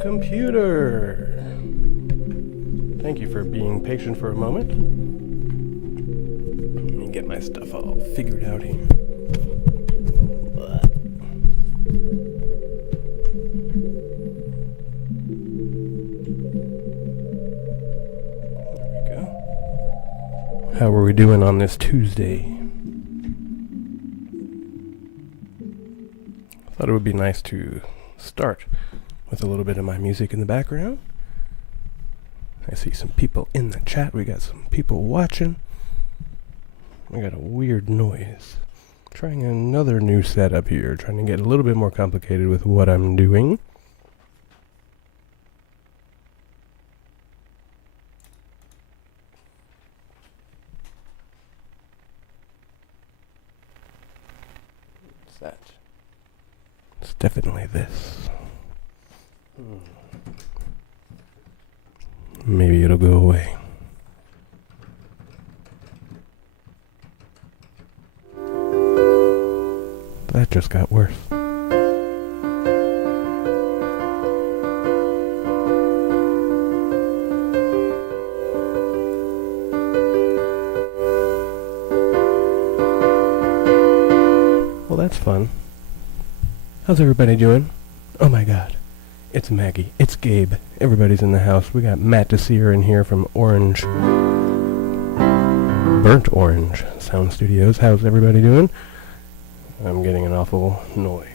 computer. Thank you for being patient for a moment. Let me get my stuff all figured out here. There we go. How are we doing on this Tuesday? Thought it would be nice to start with a little bit of my music in the background. I see some people in the chat. We got some people watching. We got a weird noise. Trying another new setup here. Trying to get a little bit more complicated with what I'm doing. What's that? It's definitely this. Maybe it'll go away. That just got worse. Well, that's fun. How's everybody doing? Oh my god. It's Maggie. It's Gabe. Everybody's in the house. We got Matt Desir in here from Burnt Orange Sound Studios. How's everybody doing? I'm getting an awful noise.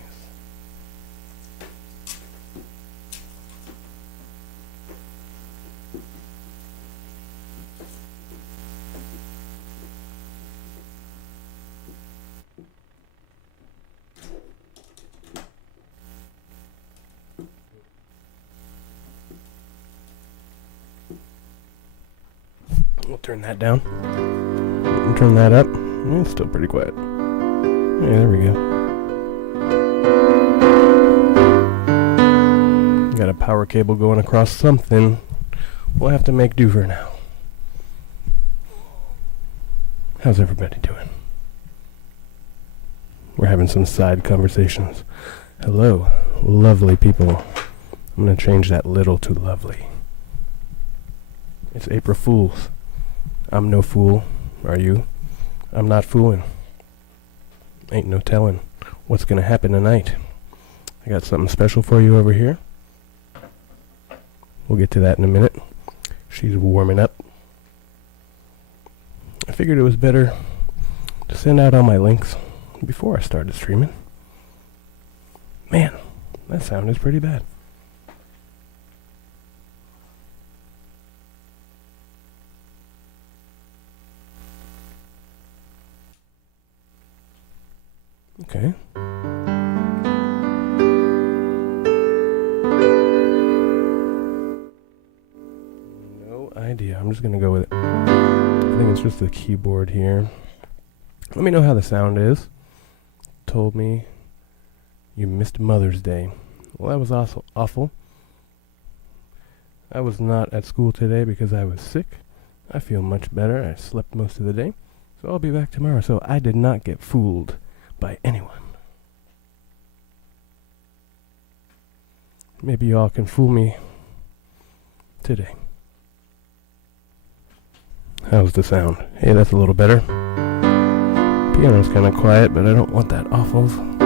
We'll turn that down. And turn that up. It's still pretty quiet. Yeah, there we go. Got a power cable going across something. We'll have to make do for now. How's everybody doing? We're having some side conversations. Hello, lovely people. I'm going to change that little to lovely. It's April Fool's. I'm no fool, are you? I'm not fooling. Ain't no telling what's gonna happen tonight. I got something special for you over here. We'll get to that in a minute. She's warming up. I figured it was better to send out all my links before I started streaming. Man, that sound is pretty bad. Okay. No idea. I'm just going to go with it. I think it's just the keyboard here. Let me know how the sound is. Told me you missed Mother's Day. Well, that was awful. I was not at school today because I was sick. I feel much better. I slept most of the day. So I'll be back tomorrow. So I did not get fooled by anyone. Maybe y'all can fool me today. How's the sound? Hey, that's a little better. Piano's kind of quiet, but I don't want that awful sound.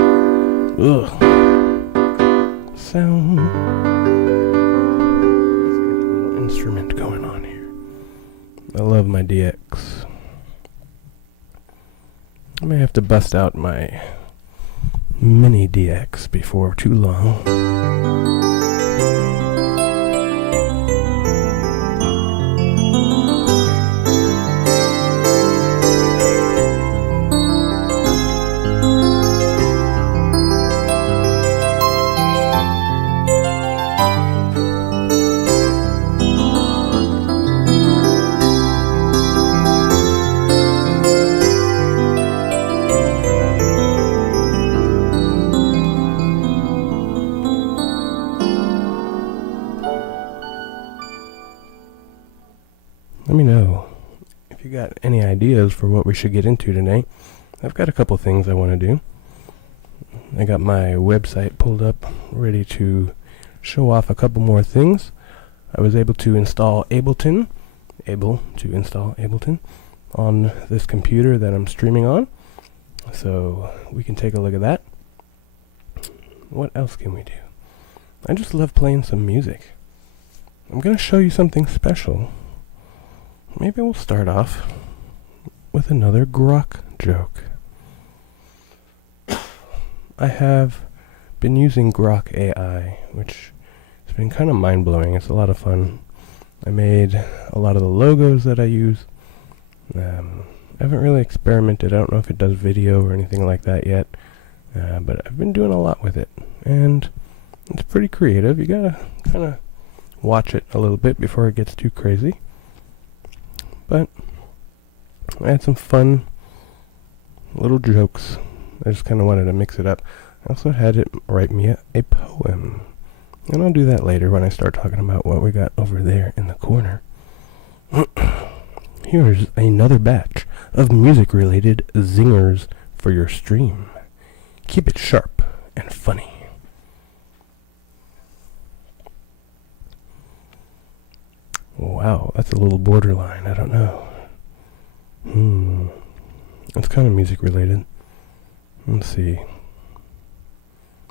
Let's get a little instrument going on here. I love my DX. I may have to bust out my mini DX before too long. Let me know if you got any ideas for what we should get into today. I've got a couple things I want to do. I got my website pulled up, ready to show off a couple more things. I was able to install Ableton on this computer that I'm streaming on. So we can take a look at that. What else can we do? I just love playing some music. I'm going to show you something special. Maybe we'll start off with another grok joke. I have been using Grok AI, which has been kind of mind-blowing. It's a lot of fun. I made a lot of the logos that I use. I haven't really experimented. I don't know if it does video or anything like that yet, but I've been doing a lot with it, and it's pretty creative. You gotta kind of watch it a little bit before it gets too crazy. But I had some fun little jokes. I just kind of wanted to mix it up. I also had it write me a poem. And I'll do that later when I start talking about what we got over there in the corner. Here's another batch of music-related zingers for your stream. Keep it sharp and funny. Wow, that's a little borderline. I don't know. It's kind of music-related. Let's see.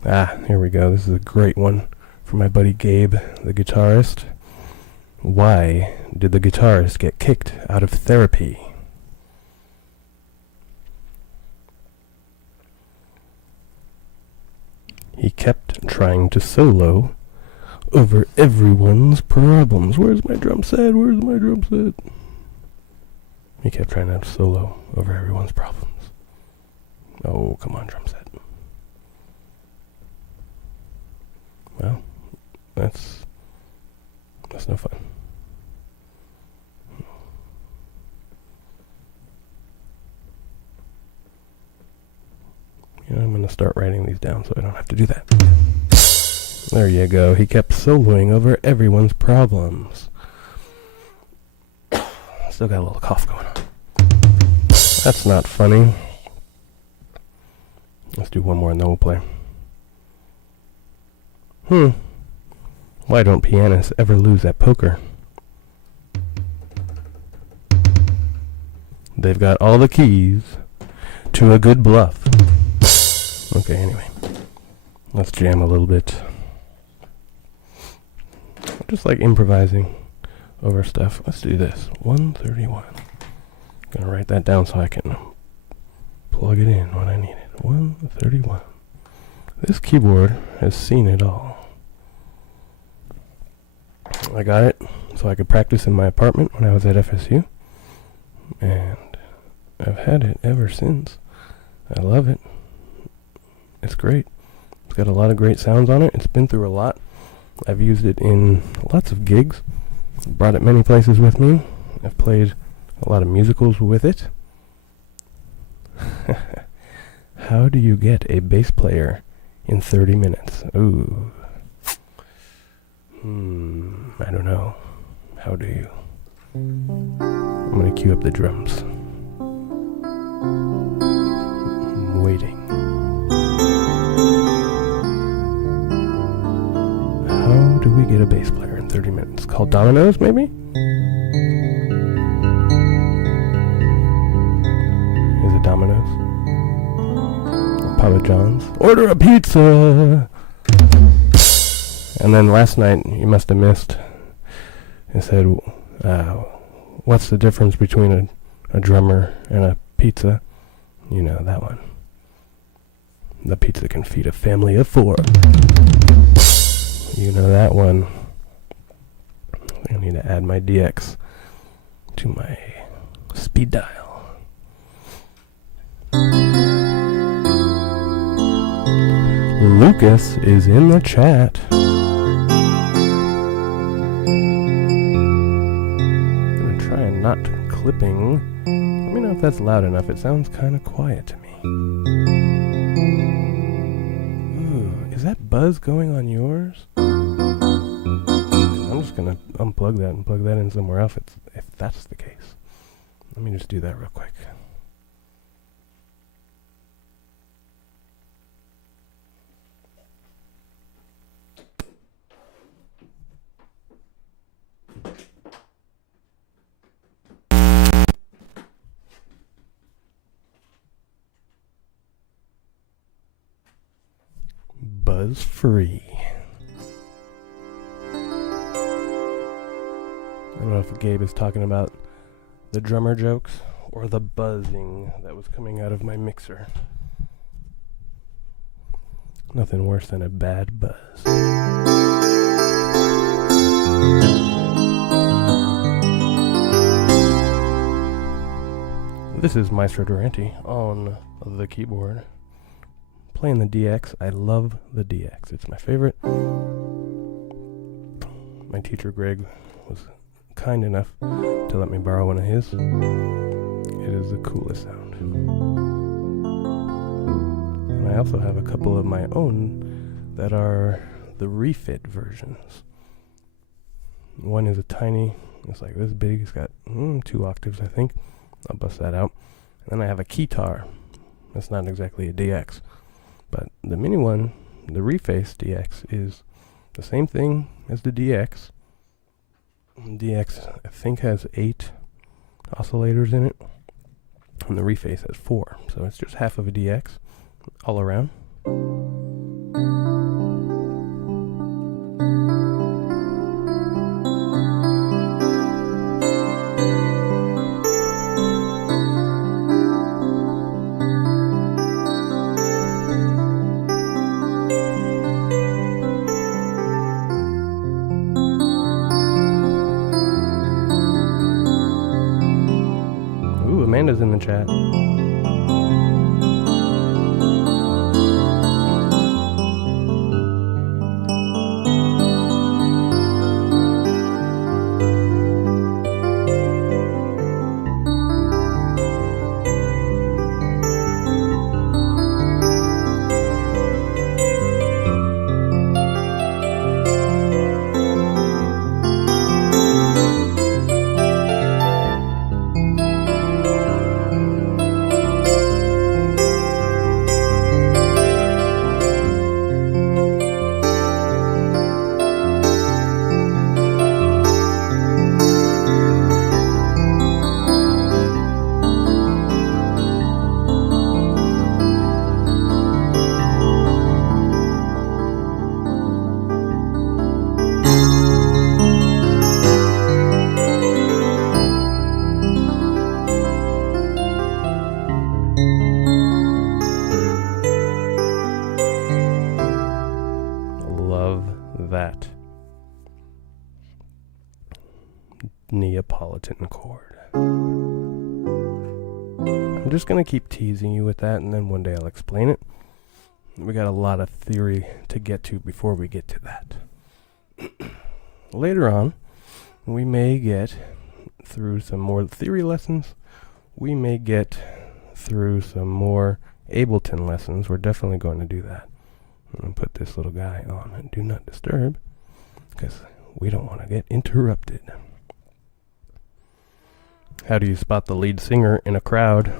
Here we go. This is a great one from my buddy Gabe, the guitarist. Why did the guitarist get kicked out of therapy? He kept trying to solo over everyone's problems. Where's my drum set? Where's my drum set? He kept trying to solo over everyone's problems. Oh, come on, drum set. Well, that's no fun. I'm going to start writing these down so I don't have to do that. There you go. He kept soloing over everyone's problems. Still got a little cough going on. That's not funny. Let's do one more and then we'll play. Why don't pianists ever lose at poker? They've got all the keys to a good bluff. Okay, anyway. Let's jam a little bit. I just like improvising over stuff. Let's do this. 131. Gonna write that down so I can plug it in when I need it. 131. This keyboard has seen it all. I got it so I could practice in my apartment when I was at FSU. And I've had it ever since. I love it. It's great. It's got a lot of great sounds on it. It's been through a lot. I've used it in lots of gigs. Brought it many places with me. I've played a lot of musicals with it. How do you get a bass player in 30 minutes? Ooh. I don't know. How do you? I'm gonna cue up the drums. I'm waiting. How do we get a bass player in 30 minutes? Call Domino's, maybe? Is it Domino's? Or Papa John's? Order a pizza! And then last night, you must have missed, it said, what's the difference between a drummer and a pizza? You know, that one. The pizza can feed a family of 4. You know that one. I need to add my DX to my speed dial. Lucas is in the chat. Not clipping. Let me know if that's loud enough. It sounds kind of quiet to me. Ooh, is that buzz going on yours? I'm just gonna unplug that and plug that in somewhere else if that's the case. Let me just do that real quick. buzz free. I don't know if Gabe is talking about the drummer jokes or the buzzing that was coming out of my mixer. Nothing worse than a bad buzz. This is Maestro Durante on the keyboard, playing the DX. I love the DX. It's my favorite. My teacher Greg was kind enough to let me borrow one of his. It is the coolest sound. And I also have a couple of my own that are the refit versions. One is a tiny, it's like this big, it's got 2 octaves I think. I'll bust that out. And then I have a keytar. That's not exactly a DX. But the mini one, the Reface DX, is the same thing as the DX. DX, I think, has 8 oscillators in it. And the Reface has 4. So it's just half of a DX all around. Amanda's in the chat. That Neapolitan chord. I'm just going to keep teasing you with that, and then one day I'll explain it. We got a lot of theory to get to before we get to that. Later on, we may get through some more theory lessons. We may get through some more Ableton lessons. We're definitely going to do that. I'm going to put this little guy on and do not disturb, because we don't want to get interrupted. How do you spot the lead singer in a crowd?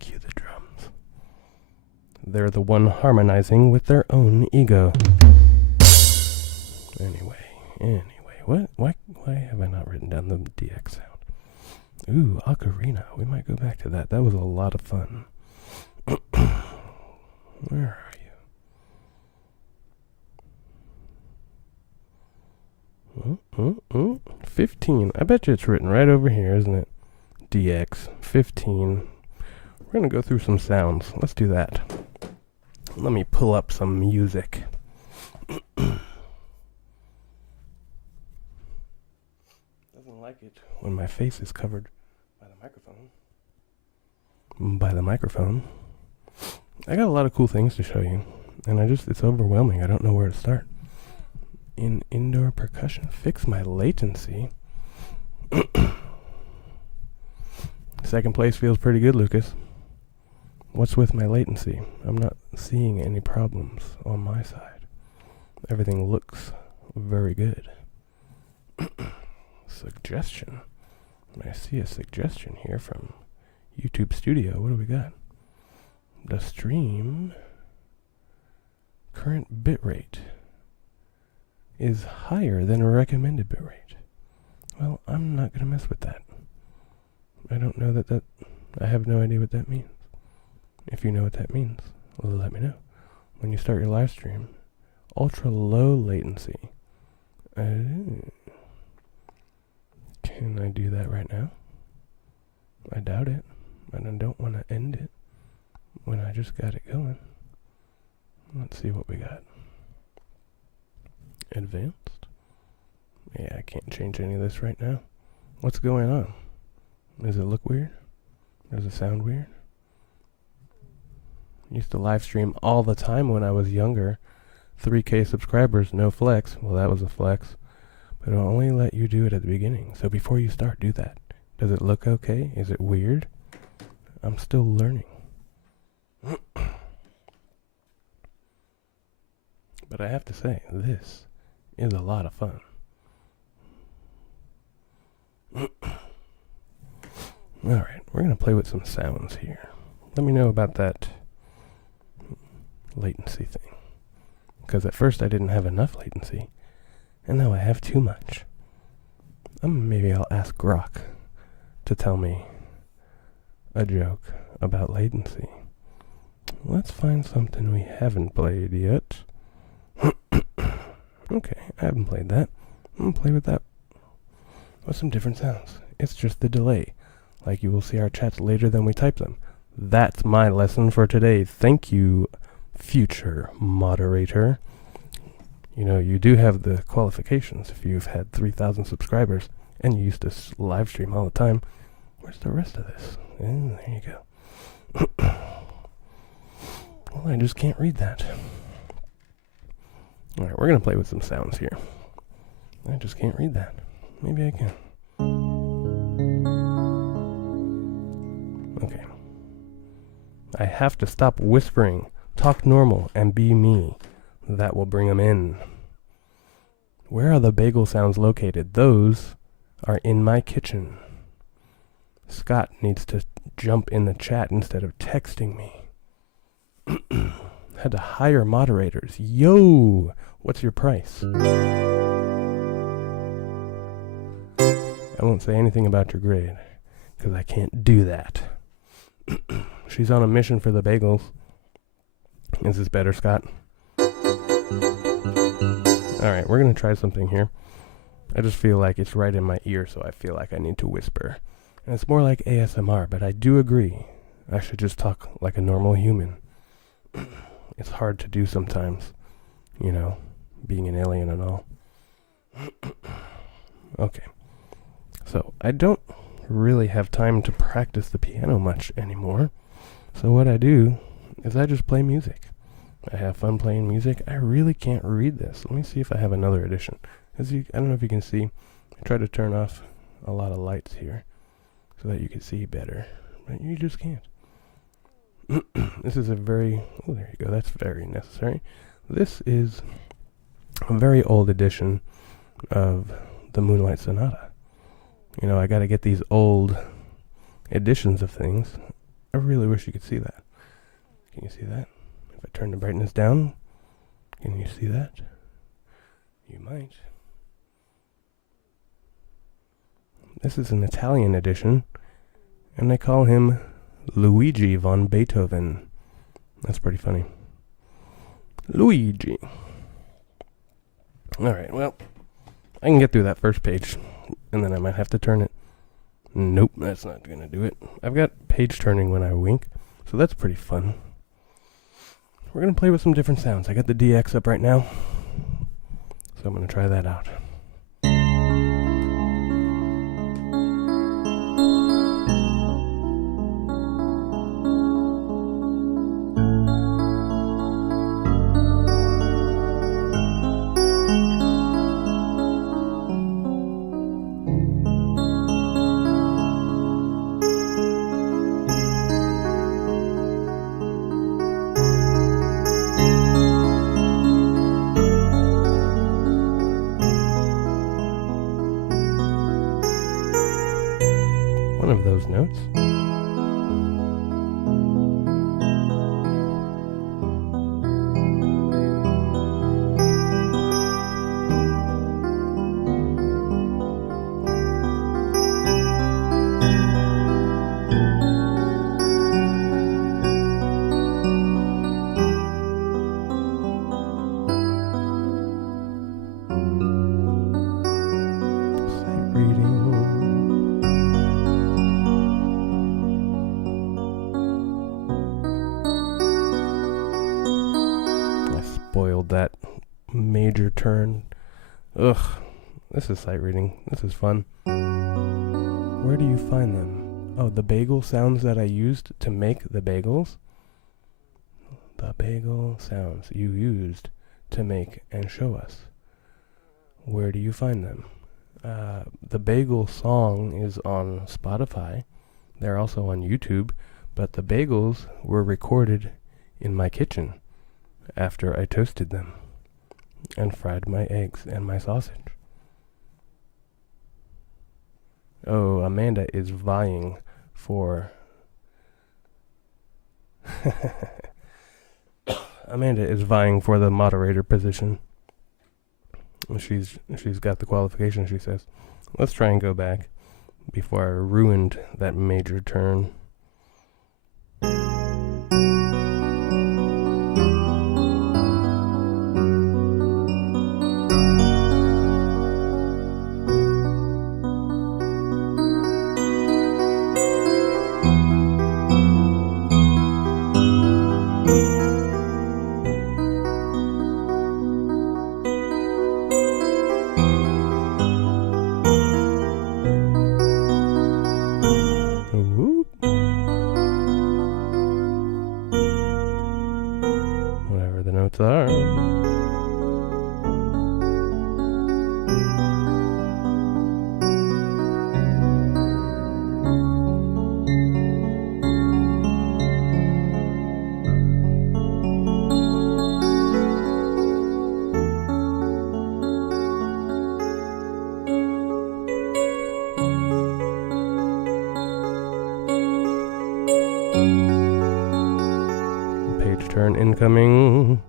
Cue the drums. They're the one harmonizing with their own ego. Anyway, Why have I not written down the DX sound? Ooh, ocarina. We might go back to that. That was a lot of fun. Where are you? 15. I bet you it's written right over here, isn't it? DX 15. We're going to go through some sounds. Let's do that. Let me pull up some music. Doesn't like it when my face is covered by the microphone. I got a lot of cool things to show you, and it's overwhelming. I don't know where to start. In indoor percussion, fix my latency. Second place feels pretty good, Lucas. What's with my latency? I'm not seeing any problems on my side. Everything looks very good. Suggestion. I see a suggestion here from YouTube Studio. What do we got? The stream current bitrate is higher than a recommended bitrate. Well, I'm not going to mess with that. I don't know I have no idea what that means. If you know what that means, let me know. when you start your live stream. Ultra low latency. Can I do that right now? I doubt it. And I don't want to end it when I just got it going. Let's see what we got. Advanced. Yeah, I can't change any of this right now. What's going on? Does it look weird? Does it sound weird? Used to live stream all the time when I was younger. 3K subscribers, no flex. Well, that was a flex. But it'll only let you do it at the beginning. So before you start, do that. Does it look okay? Is it weird? I'm still learning. But I have to say, this is a lot of fun. Alright, we're going to play with some sounds here. Let me know about that latency thing. Because at first I didn't have enough latency, and now I have too much. Maybe I'll ask Grok to tell me a joke about latency. Let's find something we haven't played yet. Okay, I haven't played that. I'm going to play with that with some different sounds. It's just the delay. Like you will see our chats later than we type them. That's my lesson for today. Thank you, future moderator. You know, you do have the qualifications if you've had 3,000 subscribers and you used to live stream all the time. Where's the rest of this? There you go. Well, I just can't read that. Alright, we're going to play with some sounds here. I just can't read that. Maybe I can. Okay. I have to stop whispering. Talk normal and be me. That will bring them in. Where are the bagel sounds located? Those are in my kitchen. Scott needs to jump in the chat instead of texting me. Had to hire moderators. Yo! What's your price? I won't say anything about your grade, because I can't do that. She's on a mission for the bagels. Is this better, Scott? Alright, we're going to try something here. I just feel like it's right in my ear, so I feel like I need to whisper. And it's more like ASMR, but I do agree. I should just talk like a normal human. It's hard to do sometimes, you know, being an alien and all. Okay. So, I don't really have time to practice the piano much anymore. So what I do is I just play music. I have fun playing music. I really can't read this. Let me see if I have another edition. I don't know if you can see. I try to turn off a lot of lights here so that you can see better. But you just can't. This is a very... Oh, there you go. That's very necessary. This is a very old edition of the Moonlight Sonata. You know, I got to get these old editions of things. I really wish you could see that. Can you see that? If I turn the brightness down, can you see that? You might. This is an Italian edition, and they call him Luigi von Beethoven. That's pretty funny. Luigi. Alright, well, I can get through that first page, and then I might have to turn it. Nope, that's not going to do it. I've got page turning when I wink, so that's pretty fun. We're going to play with some different sounds. I got the DX up right now, so I'm going to try that out. spoiled that major turn. Ugh, this is sight reading. This is fun. Where do you find them? Oh, the bagel sounds that I used to make the bagels. The bagel sounds you used to make and show us. Where do you find them? The bagel song is on Spotify. They're also on YouTube, but the bagels were recorded in my kitchen after I toasted them and fried my eggs and my sausage. Oh, Amanda is vying for Amanda is vying for the moderator position. She's got the qualifications, she says. Let's try and go back before I ruined that major turn. Whatever the notes are. Page turn incoming.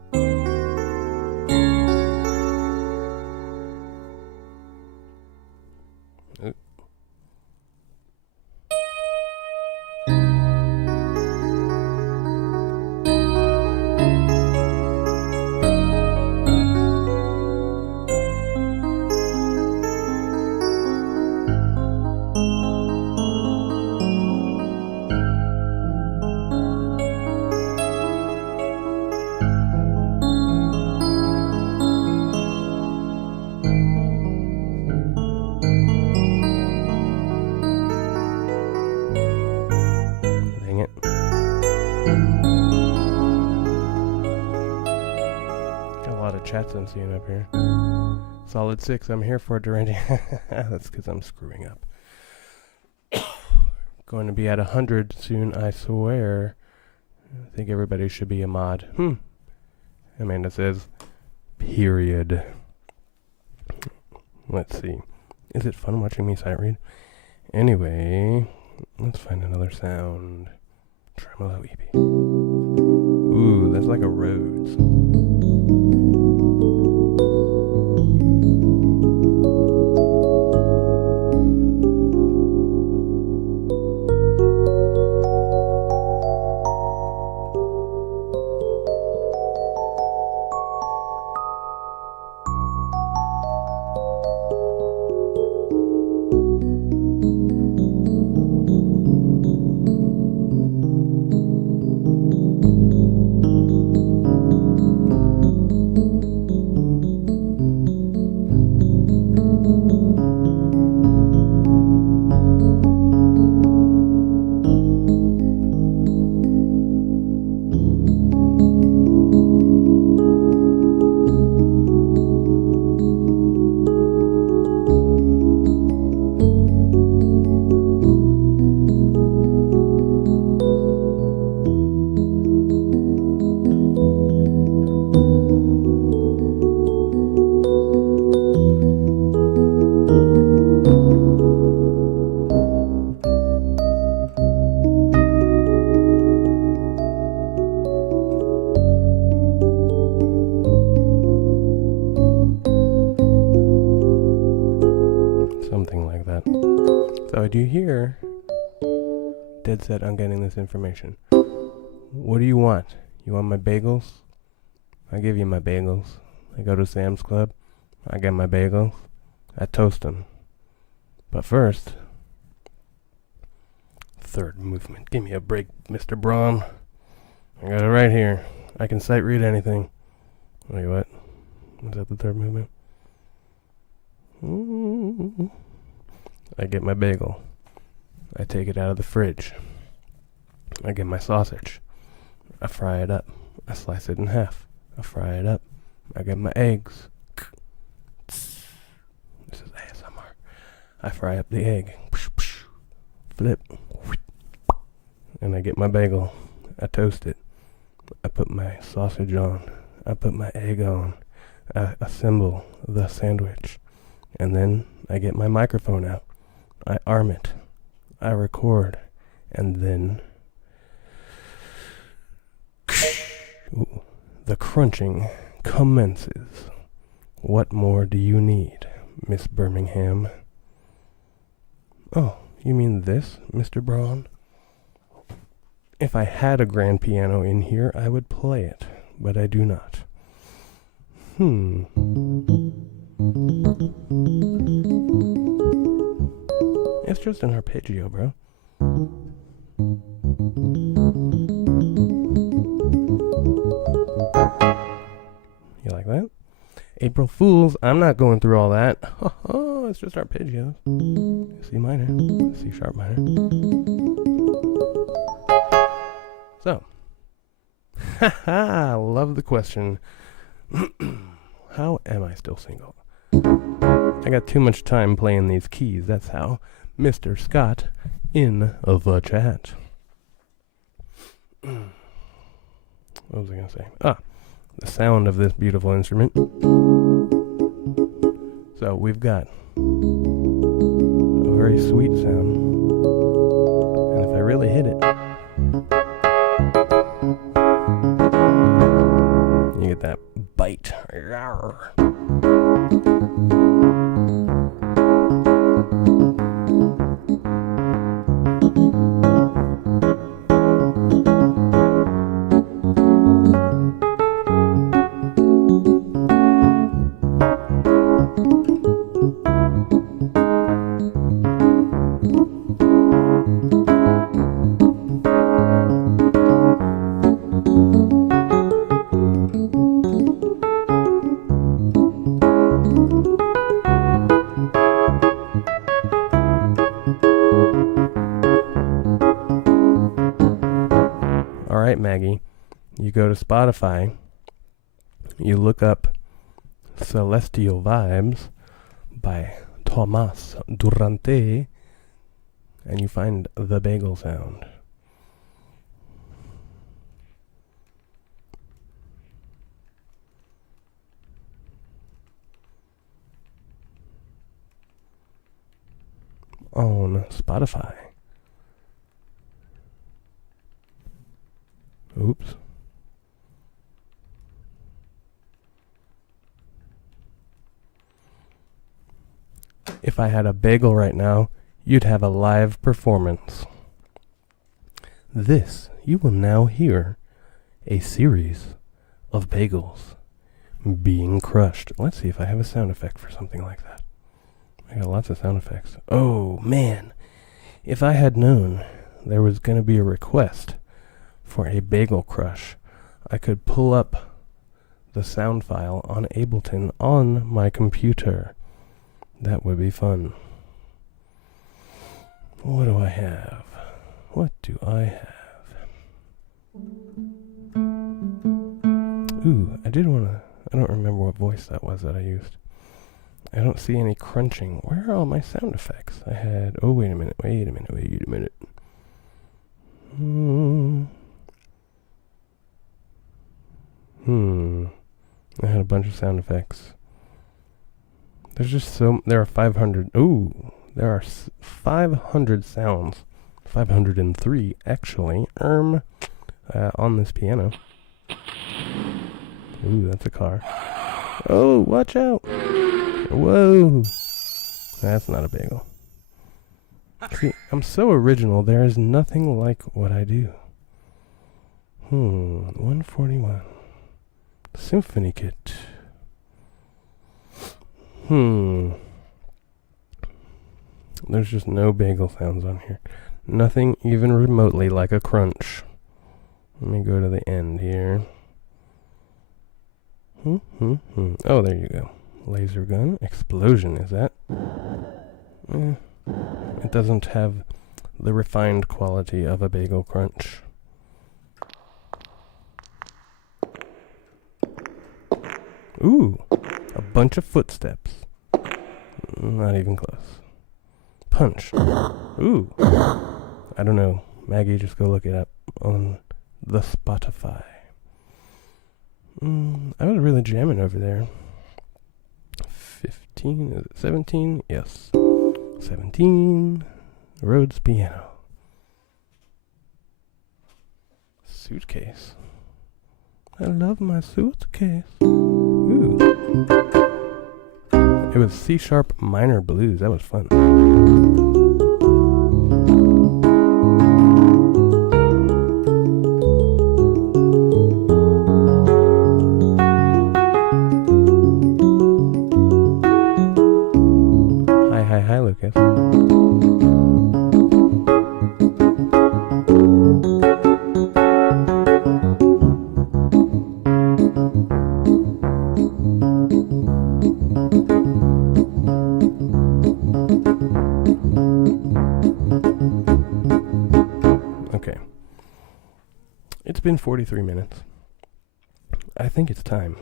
Dang it. Got a lot of chats I'm seeing up here. Solid 6, I'm here for Durante. That's because I'm screwing up. Going to be at 100 soon, I swear. I think everybody should be a mod. Amanda says, period. Let's see. Is it fun watching me sight read? Anyway, let's find another sound. Tremolo EP. Ooh, that's like a Rhodes. Something like that. So do you hear? Dead set on getting this information. What do you want? You want my bagels? I give you my bagels. I go to Sam's Club. I get my bagels. I toast them. But first, third movement. Give me a break, Mr. Braun. I got it right here. I can sight read anything. Wait, what? Is that the third movement? I get my bagel. I take it out of the fridge. I get my sausage. I fry it up. I slice it in half. I fry it up. I get my eggs. This is ASMR. I fry up the egg. Flip. And I get my bagel. I toast it. I put my sausage on. I put my egg on. I assemble the sandwich. And then I get my microphone out. I arm it. I record. And then the crunching commences. What more do you need, Miss Birmingham? Oh, you mean this, Mr. Braun? If I had a grand piano in here, I would play it, but I do not. It's just an arpeggio, bro. You like that? April Fools, I'm not going through all that. Oh, it's just arpeggios. C minor, C sharp minor. So, haha, love the question. How am I still single? I got too much time playing these keys, that's how. Mr. Scott in the chat. What was I going to say? The sound of this beautiful instrument. So we've got a very sweet sound. And if I really hit it, you get that bite. Alright, Maggie, you go to Spotify, you look up Celestial Vibes by Tomas Durante, and you find the bagel sound. On Spotify. Oops. If I had a bagel right now, you'd have a live performance. This, you will now hear a series of bagels being crushed. Let's see if I have a sound effect for something like that. I got lots of sound effects. Oh, man. If I had known there was going to be a request for a bagel crush, I could pull up the sound file on Ableton on my computer. That would be fun. What do I have? What do I have? Ooh, I did want to... I don't remember what voice that was that I used. I don't see any crunching. Where are all my sound effects? I had... Oh, wait a minute. I had a bunch of sound effects. There's just so... There are 500... Ooh, there are 500 sounds. 503, actually. On this piano. Ooh, that's a car. Oh, watch out! Whoa! That's not a bagel. See, I'm so original, there is nothing like what I do. 141. Symphony kit. There's just no bagel sounds on here. Nothing even remotely like a crunch. Let me go to the end here. Oh, there you go. Laser gun. Explosion, is that? It doesn't have the refined quality of a bagel crunch. Ooh, a bunch of footsteps. Not even close. Punch. Ooh. I don't know. Maggie, just go look it up on the Spotify. I was really jamming over there. 15, is it 17? Yes. 17. Rhodes piano. Suitcase. I love my suitcase. Ooh. It was C sharp minor blues. That was fun. Hi, Lucas. Okay. It's been 43 minutes. I think it's time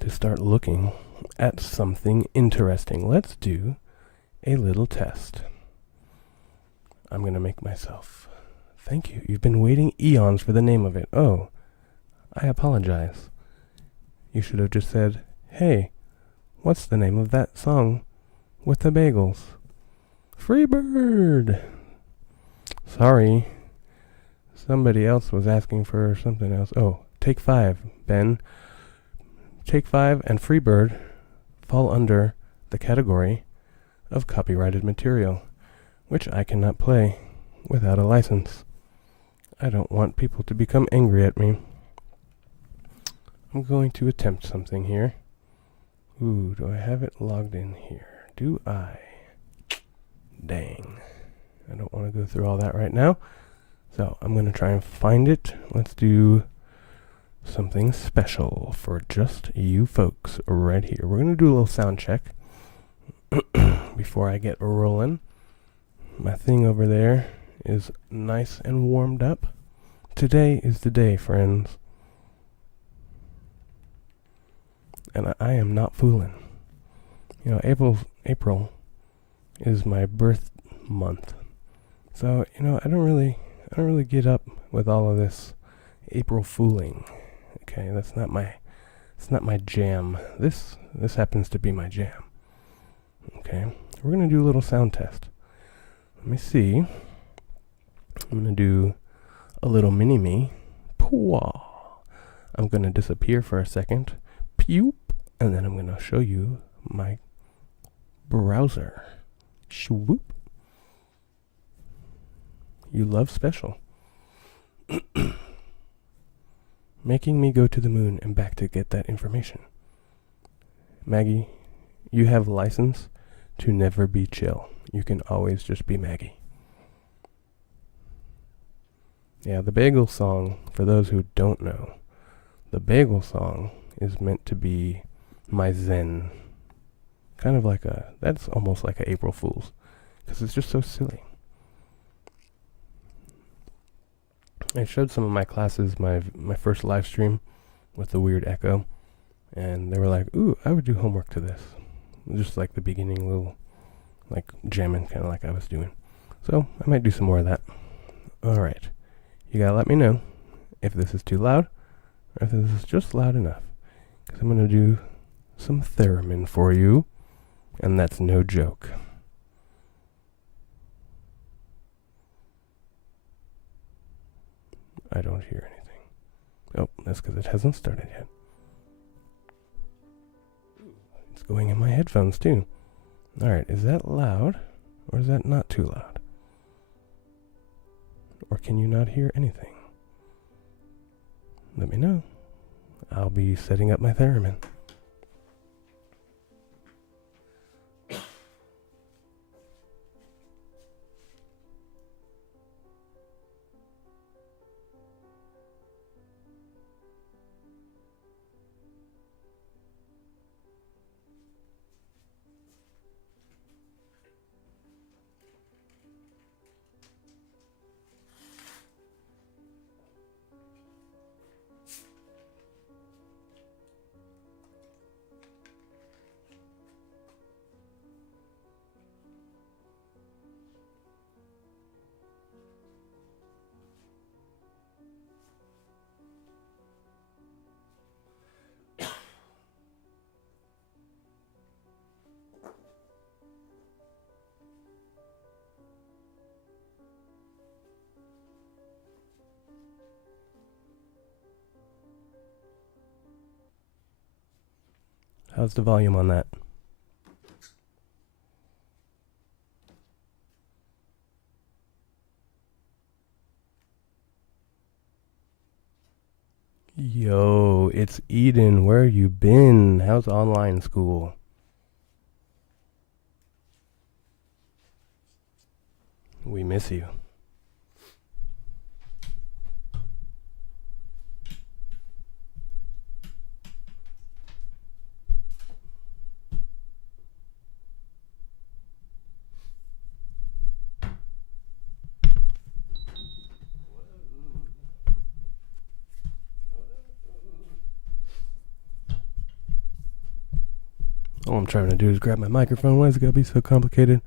to start looking at something interesting. Let's do a little test. I'm going to make myself. Thank you. You've been waiting eons for the name of it. Oh, I apologize. You should have just said, hey, what's the name of that song with the bagels? Freebird. Sorry. Somebody else was asking for something else. Oh, Take 5, Ben. Take 5 and Freebird fall under the category of copyrighted material, which I cannot play without a license. I don't want people to become angry at me. I'm going to attempt something here. Ooh, do I have it logged in here? Do I? Dang. I don't want to go through all that right now. So I'm going to try and find it. Let's do something special for just you folks right here. We're going to do a little sound check before I get rolling. My thing over there is nice and warmed up. Today is the day, friends. And I am not fooling. You know, April is my birth month. So, you know, I don't really get up with all of this April fooling. Okay, it's not my jam. This happens to be my jam. Okay, we're gonna do a little sound test. Let me see. I'm gonna do a little mini-me. Pwah. I'm gonna disappear for a second. Pew. And then I'm gonna show you my browser. Shwoop. You love special. Making me go to the moon and back to get that information. Maggie, you have license to never be chill. You can always just be Maggie. Yeah, the bagel song, for those who don't know, the bagel song is meant to be my zen. Kind of like that's almost like a April Fool's, because it's just so silly. I showed some of my classes my first live stream with the weird echo, and they were like, ooh, I would do homework to this. Just like the beginning little, like jamming, kind of like I was doing. So I might do some more of that. Alright, you gotta let me know if this is too loud, or if this is just loud enough. Because I'm gonna do some Theremin for you, and that's no joke. I don't hear anything. Oh, that's because it hasn't started yet. It's going in my headphones too. Alright, is that loud? Or is that not too loud? Or can you not hear anything? Let me know. I'll be setting up my Theremin. How's the volume on that? Yo, it's Eden. Where you been? How's online school? We miss you. All I'm trying to do is grab my microphone. Why is it gotta be so complicated?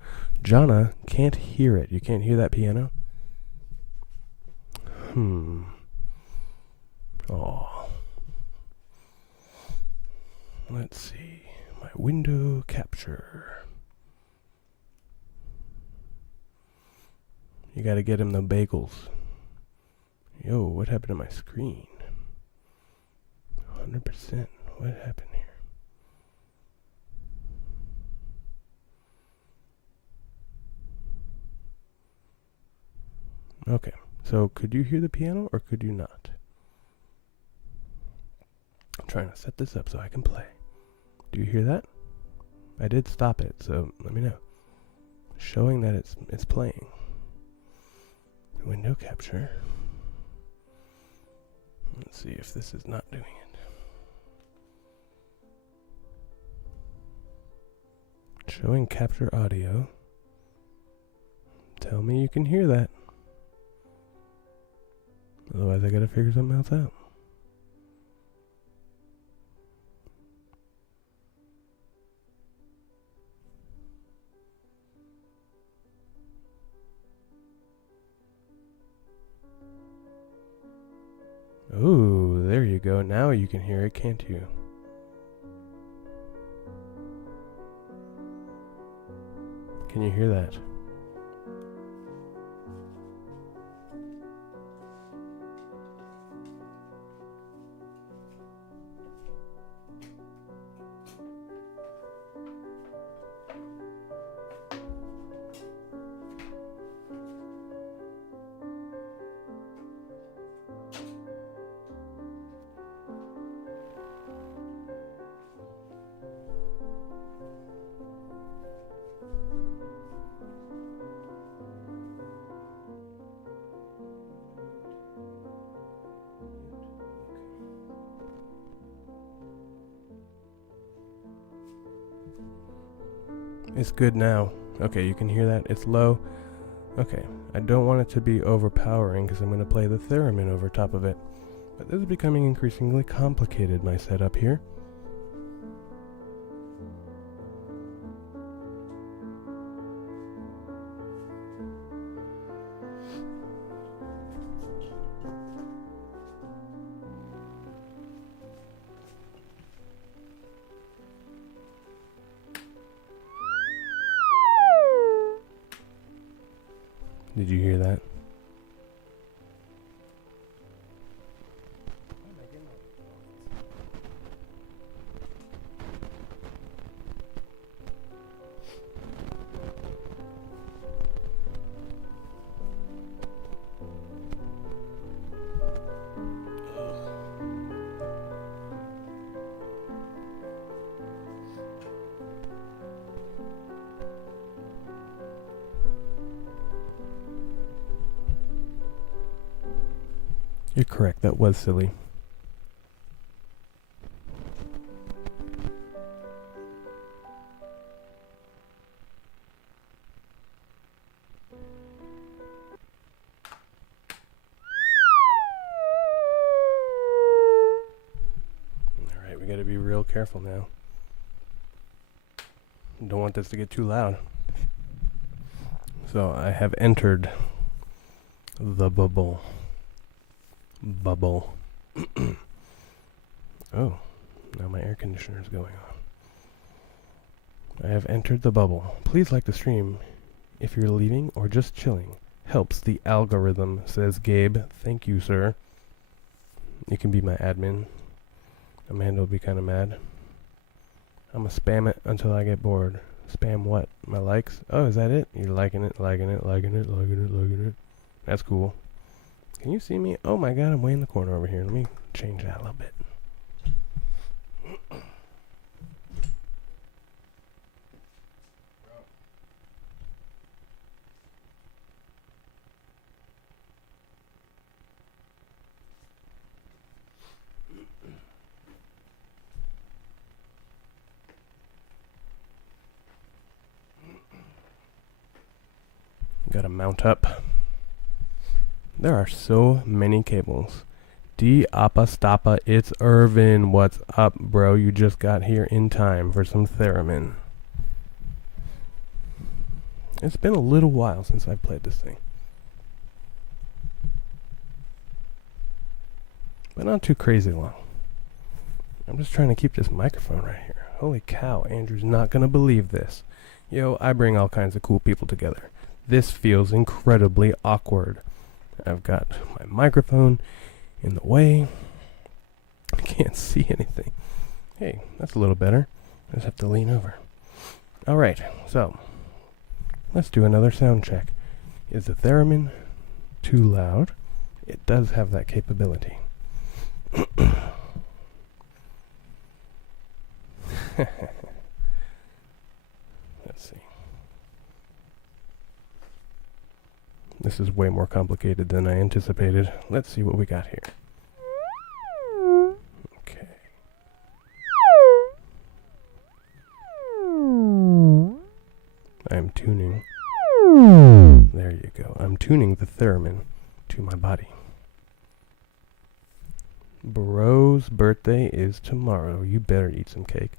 Jonna can't hear it. You can't hear that piano? Oh. Let's see. My window capture. You gotta get him the bagels. Yo, what happened to my screen? 100%. What happened here? Okay, so could you hear the piano or could you not? I'm trying to set this up so I can play. Do you hear that? I did stop it, so let me know. Showing that it's playing. Window capture. Let's see if this is not doing it. Showing capture audio. Tell me you can hear that. Otherwise I gotta figure something else out. Ooh, there you go. Now you can hear it, can't you? Can you hear that? It's good now. Okay, you can hear that? It's low. Okay, I don't want it to be overpowering because I'm going to play the theremin over top of it. But this is becoming increasingly complicated, my setup here. Did you hear that? You're correct, that was silly. Alright, we gotta be real careful now. Don't want this to get too loud. So I have entered the bubble. Oh, now my air conditioner is going on. I have entered the bubble. Please like the stream if you're leaving or just chilling. Helps the algorithm, says Gabe. Thank you, sir. You can be my admin. Amanda will be kind of mad. I'm gonna spam it until I get bored. Spam what? My likes? Oh, is that it? You're liking it, liking it, liking it, liking it, liking it. That's cool. Can you see me? Oh my god, I'm way in the corner over here. Let me change that a little bit. Gotta mount up. There are so many cables. D Appa Stappa, it's Irvin. What's up, bro? You just got here in time for some Theremin. It's been a little while since I played this thing. But not too crazy long. I'm just trying to keep this microphone right here. Holy cow, Andrew's not gonna believe this. Yo, I bring all kinds of cool people together. This feels incredibly awkward. I've got my microphone in the way. I can't see anything. Hey, that's a little better. I just have to lean over. Alright, so let's do another sound check. Is the Theremin too loud? It does have that capability. Let's see. This is way more complicated than I anticipated. Let's see what we got here. Okay. I'm tuning. There you go. I'm tuning the Theremin to my body. Bro's birthday is tomorrow. You better eat some cake.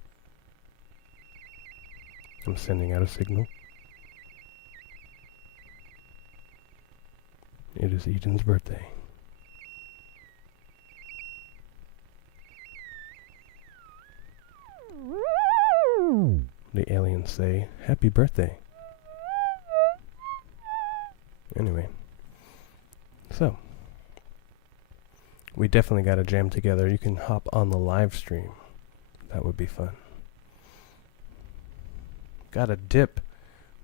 I'm sending out a signal. It is Eden's birthday. The aliens say, "Happy birthday." Anyway. So. We definitely got to jam together. You can hop on the live stream. That would be fun. Got a dip.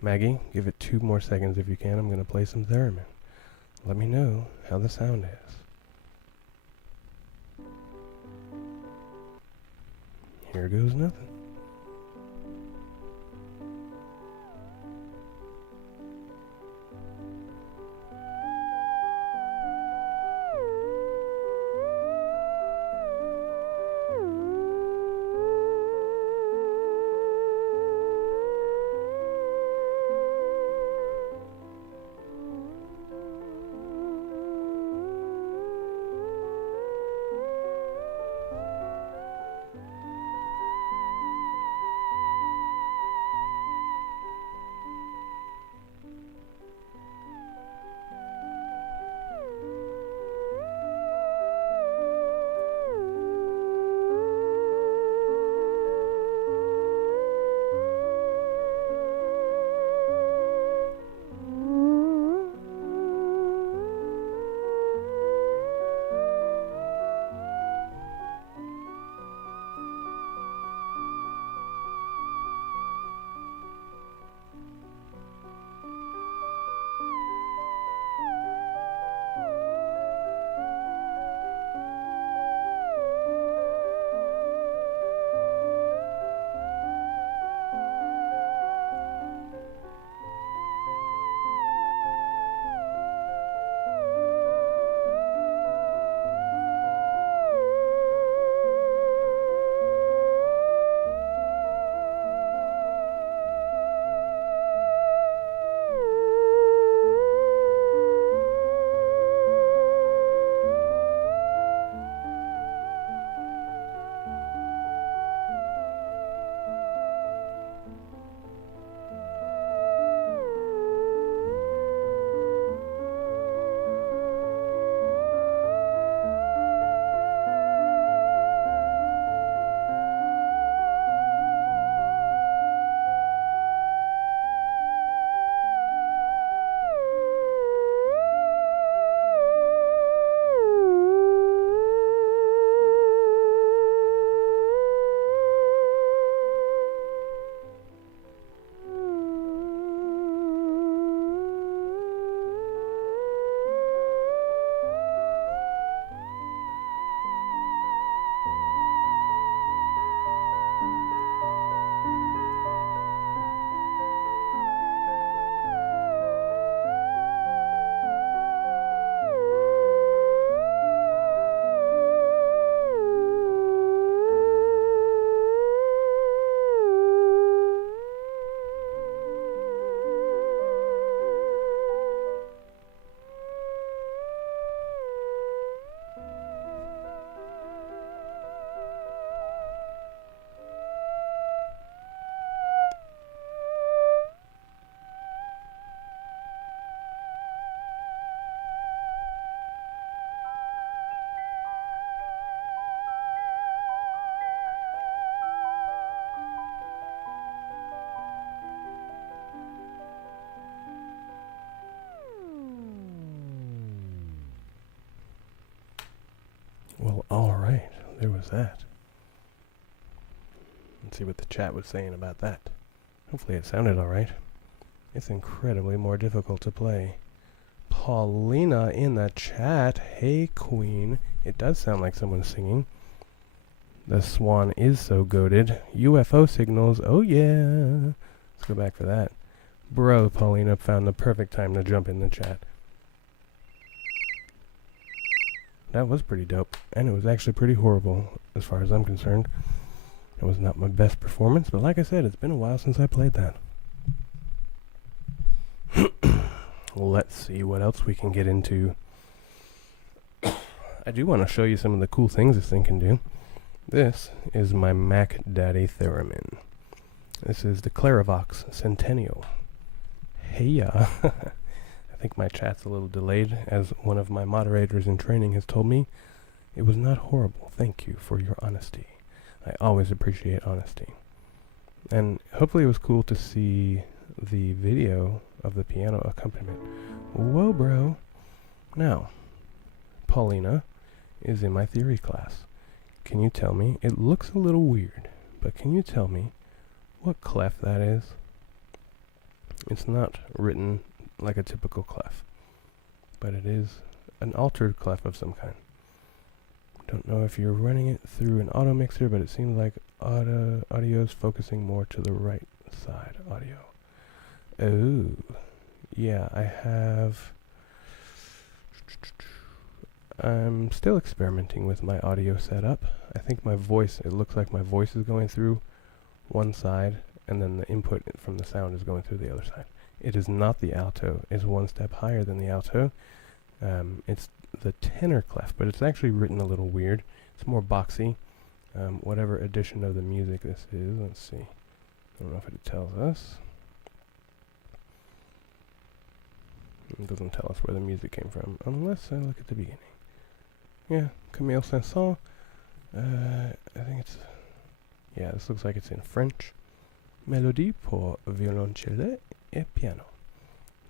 Maggie, give it 2 more seconds if you can. I'm going to play some Theremin. Let me know how the sound is. Here goes nothing. Well, alright. There was that. Let's see what the chat was saying about that. Hopefully it sounded alright. It's incredibly more difficult to play. Paulina in the chat. Hey, Queen. It does sound like someone's singing. The swan is so goated. UFO signals. Oh, yeah. Let's go back for that. Bro, Paulina found the perfect time to jump in the chat. That was pretty dope. And it was actually pretty horrible, as far as I'm concerned. It was not my best performance, but like I said, it's been a while since I played that. Let's see what else we can get into. I do want to show you some of the cool things this thing can do. This is my Mac Daddy Theremin. This is the Clarivox Centennial. Hey ya. I think my chat's a little delayed, as one of my moderators in training has told me. It was not horrible. Thank you for your honesty. I always appreciate honesty. And hopefully it was cool to see the video of the piano accompaniment. Whoa, bro. Now, Paulina is in my theory class. Can you tell me? It looks a little weird, but can you tell me what clef that is? It's not written like a typical clef, but it is an altered clef of some kind. Don't know if you're running it through an auto mixer, but it seems like audio's focusing more to the right side audio. Oh, yeah, I'm still experimenting with my audio setup. I think my voice, it looks like my voice is going through one side, and then the input from the sound is going through the other side. It is not the alto. It's one step higher than the alto. It's the tenor clef, but it's actually written a little weird. It's more boxy. Whatever edition of the music this is, let's see. I don't know if it tells us. It doesn't tell us where the music came from, unless I look at the beginning. Yeah, Camille Saint-Saëns. I think it's... Yeah, this looks like it's in French. Mélodie pour violoncelle et piano.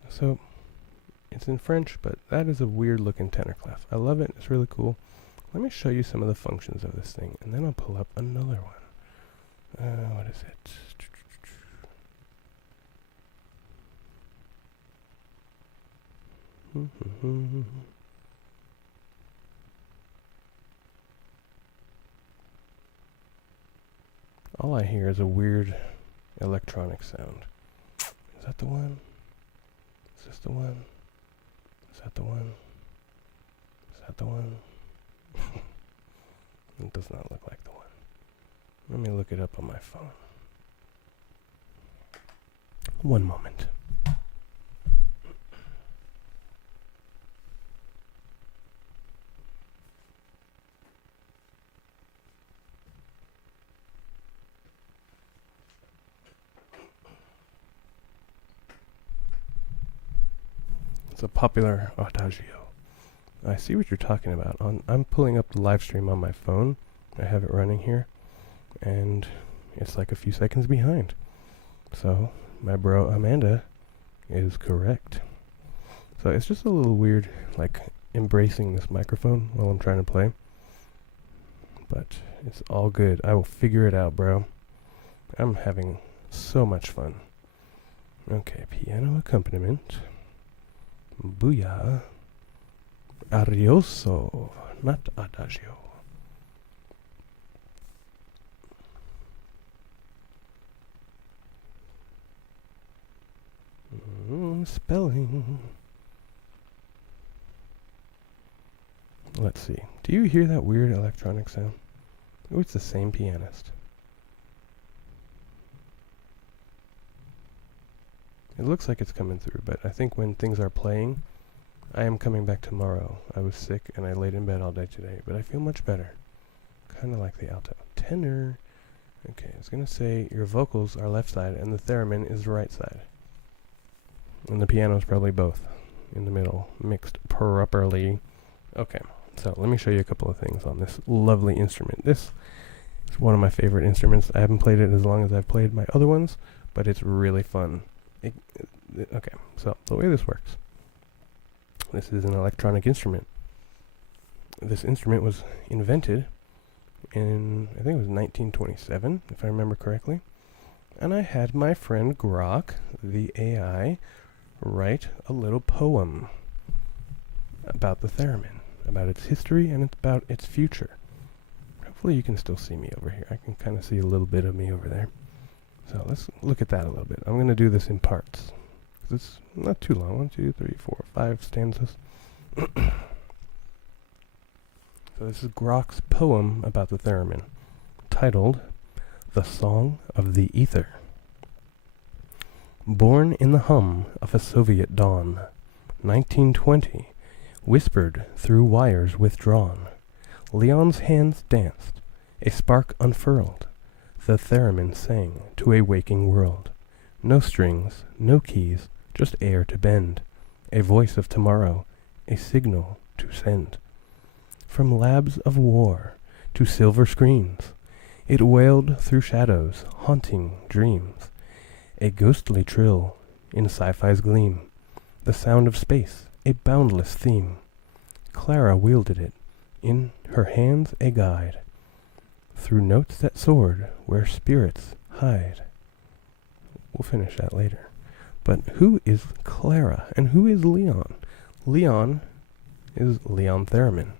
So, it's in French, but that is a weird looking tenor clef. I love it. It's really cool. Let me show you some of the functions of this thing, and then I'll pull up another one. What is it? All I hear is a weird electronic sound. Is that the one? Is this the one? Is that the one? Is that the one? It does not look like the one. Let me look it up on my phone. One moment. It's a popular adagio. I see what you're talking about. I'm pulling up the live stream on my phone. I have it running here, and it's like a few seconds behind. So my bro Amanda is correct. So it's just a little weird, like embracing this microphone while I'm trying to play. But it's all good. I will figure it out, bro. I'm having so much fun. Okay, piano accompaniment. Booyah. Arioso, not adagio. Spelling. Let's see. Do you hear that weird electronic sound? Oh, it's the same pianist. It looks like it's coming through, but I think when things are playing, I am coming back tomorrow. I was sick and I laid in bed all day today, but I feel much better. Kind of like the alto. Tenor. Okay, it's going to say your vocals are left side and the theremin is right side. And the piano is probably both in the middle, mixed properly. Okay, so let me show you a couple of things on this lovely instrument. This is one of my favorite instruments. I haven't played it as long as I've played my other ones, but it's really fun. Okay, so the way this works. This is an electronic instrument. this instrument was invented in, I think it was 1927, if I remember correctly. And I had my friend Grok, the AI, write a little poem about the theremin, about its history and about its future. Hopefully you can still see me over here. I can kind of see a little bit of me over there. So let's look at that a little bit. I'm going to do this in parts. It's not too long. 1, 2, 3, 4, 5 stanzas. So this is Grok's poem about the theremin, titled The Song of the Ether. Born in the hum of a Soviet dawn, 1920, whispered through wires withdrawn, Leon's hands danced, a spark unfurled, the theremin sang to a waking world. No strings, no keys, just air to bend, a voice of tomorrow, a signal to send. From labs of war to silver screens, it wailed through shadows, haunting dreams. A ghostly trill in sci-fi's gleam, the sound of space, a boundless theme. Clara wielded it, in her hands a guide, through notes that soared where spirits hide. We'll finish that later. But who is Clara and who is Leon? Leon is Leon Theremin.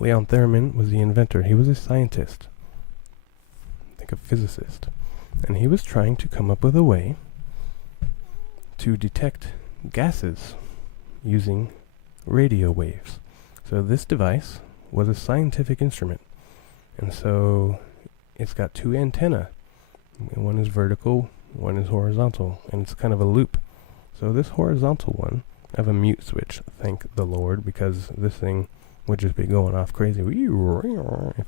Leon Theremin was the inventor. He was a scientist, like a physicist, and he was trying to come up with a way to detect gases using radio waves. So this device was a scientific instrument, and so it's got 2 antennae. One is vertical, one is horizontal, and it's kind of a loop. So this horizontal one, I have a mute switch, thank the Lord, because this thing would just be going off crazy if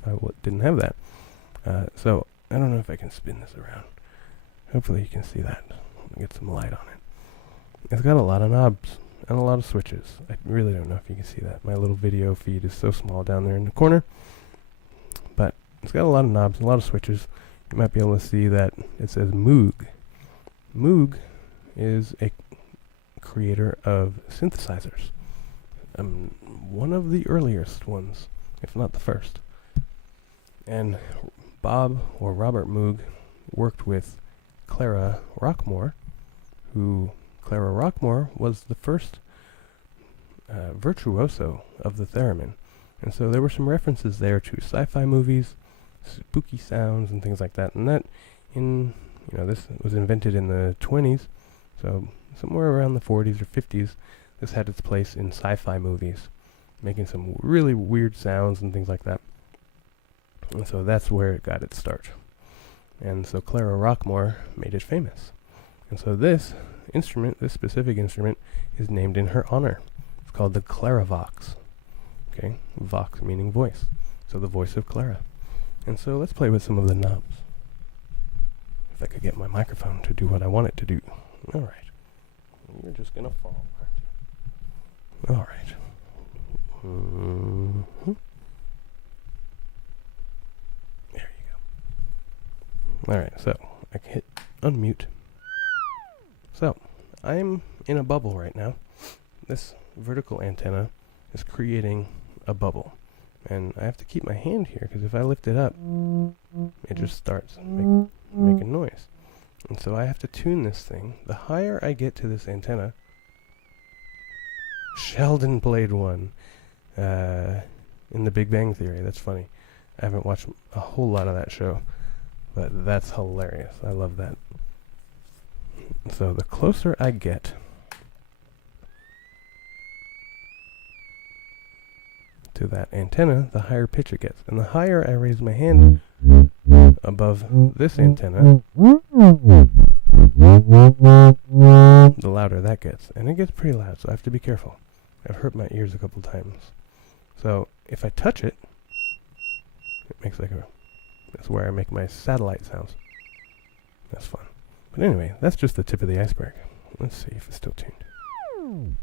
I didn't have that. So I don't know if I can spin this around. Hopefully you can see that. Get some light on it. It's got a lot of knobs and a lot of switches. I really don't know if you can see that. My little video feed is so small down there in the corner. But it's got a lot of knobs, a lot of switches. You might be able to see that it says Moog. Moog is a creator of synthesizers. One of the earliest ones, if not the first. And Bob, or Robert Moog, worked with Clara Rockmore, Clara Rockmore was the first virtuoso of the theremin. And so there were some references there to sci-fi movies, spooky sounds and things like that. And that this was invented in the 20s, so somewhere around the 40s or 50s, this had its place in sci-fi movies, making some really weird sounds and things like that. And so that's where it got its start. And so Clara Rockmore made it famous. And so this specific instrument, is named in her honor. It's called the Claravox. Okay, vox meaning voice. So the voice of Clara. And so let's play with some of the knobs. If I could get my microphone to do what I want it to do. All right. You're just going to fall, aren't you? All right. There you go. All right, so I can hit unmute. So I'm in a bubble right now. This vertical antenna is creating a bubble. And I have to keep my hand here, because if I lift it up, it just starts making noise. And so I have to tune this thing. The higher I get to this antenna, Sheldon played one in The Big Bang Theory. That's funny. I haven't watched a whole lot of that show, but that's hilarious. I love that. So the closer I get to that antenna, the higher pitch it gets. And the higher I raise my hand above this antenna, the louder that gets. And it gets pretty loud, so I have to be careful. I've hurt my ears a couple times. So if I touch it, it makes like that's where I make my satellite sounds. That's fun. But anyway, that's just the tip of the iceberg. Let's see if it's still tuned.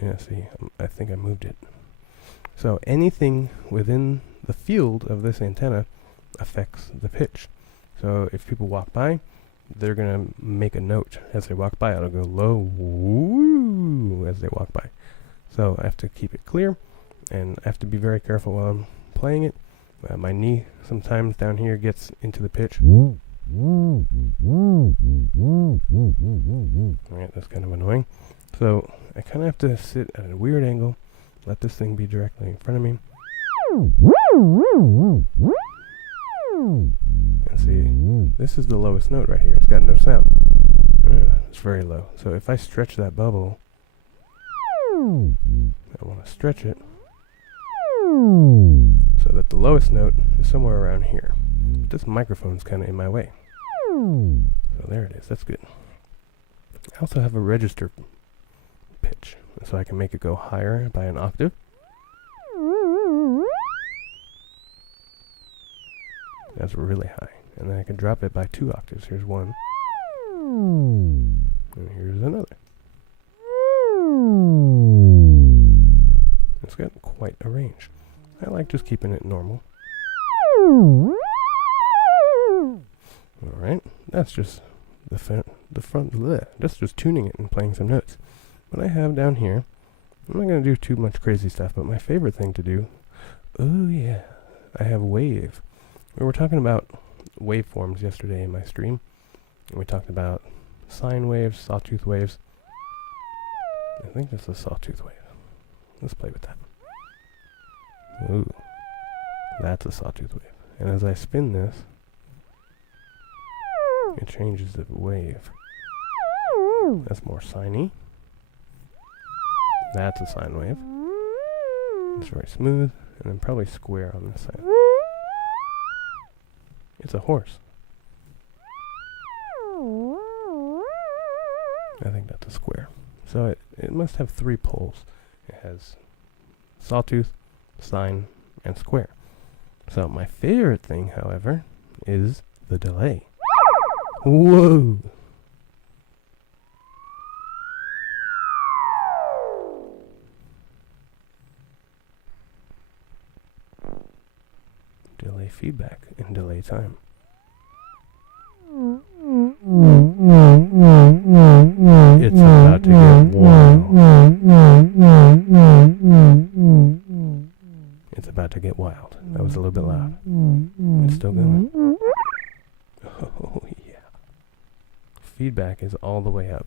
Yeah, see, I think I moved it. So anything within the field of this antenna affects the pitch. So if people walk by, they're going to make a note as they walk by. It'll go low woo as they walk by. So I have to keep it clear, and I have to be very careful while I'm playing it. My knee sometimes down here gets into the pitch. Alright, that's kind of annoying. So I kind of have to sit at a weird angle, let this thing be directly in front of me. And see, this is the lowest note right here. It's got no sound. It's very low. So if I stretch that bubble, I want to stretch it so that the lowest note is somewhere around here. But this microphone's kind of in my way. So there it is. That's good. I also have a register pitch, so I can make it go higher by an octave. That's really high. And then I can drop it by 2 octaves. Here's one. And here's another. It's got quite a range. I like just keeping it normal. Alright, that's just the front, that's just tuning it and playing some notes. What I have down here, I'm not going to do too much crazy stuff, but my favorite thing to do, oh yeah, I have wave. We were talking about waveforms yesterday in my stream, and we talked about sine waves, sawtooth waves. I think that's a sawtooth wave. Let's play with that. Ooh, that's a sawtooth wave. And as I spin this, it changes the wave. That's more sine-y. That's a sine wave. It's very smooth, and then probably square on this side. It's a horse. I think that's a square. So it must have 3 poles. It has sawtooth, sine, and square. So my favorite thing, however, is the delay. Whoa! Delay feedback and delay time. It's about to get wild. It's about to get wild. That was a little bit loud. It's still going. Oh yeah. Feedback is all the way up.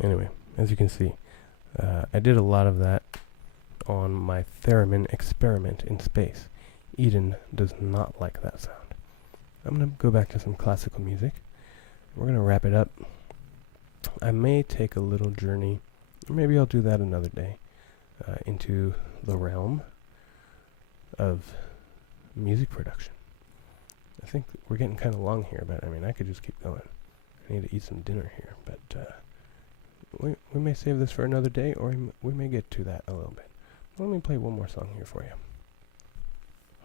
Anyway, as you can see, I did a lot of that on my Theremin experiment in space. Eden does not like that sound. I'm going to go back to some classical music. We're going to wrap it up. I may take a little journey, or maybe I'll do that another day, into the realm of music production. I think we're getting kind of long here, but I mean, I could just keep going. I need to eat some dinner here, but we may save this for another day, or we may get to that a little bit. Let me play one more song here for you.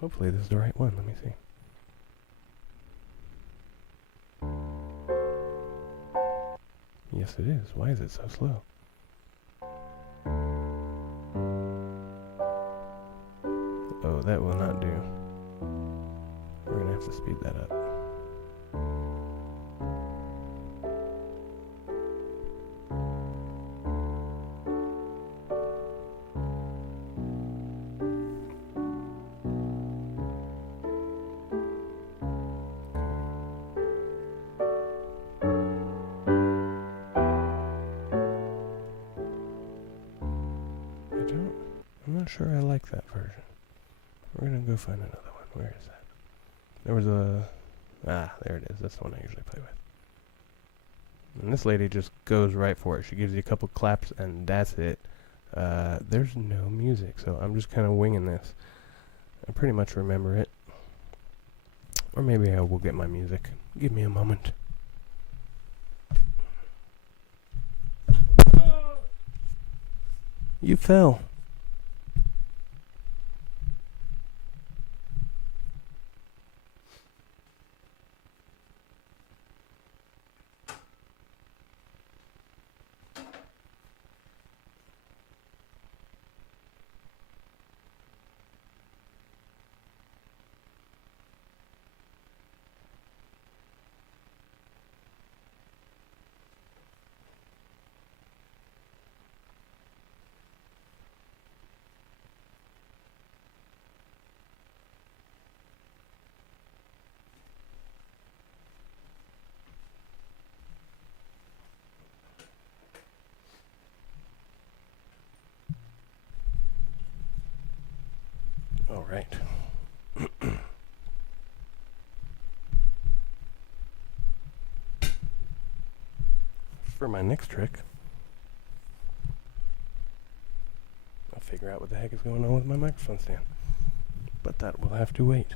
Hopefully this is the right one. Let me see. Yes, it is. Why is it so slow? Oh, that will not do. We're going to have to speed that up. sure I like that version. We're gonna go find another one. Where is that? There was a... there it is. That's the one I usually play with. And this lady just goes right for it. She gives you a couple claps and that's it. There's no music, so I'm just kind of winging this. I pretty much remember it. Or maybe I will get my music. Give me a moment. You fell. All right. For my next trick, I'll figure out what the heck is going on with my microphone stand. But that will have to wait.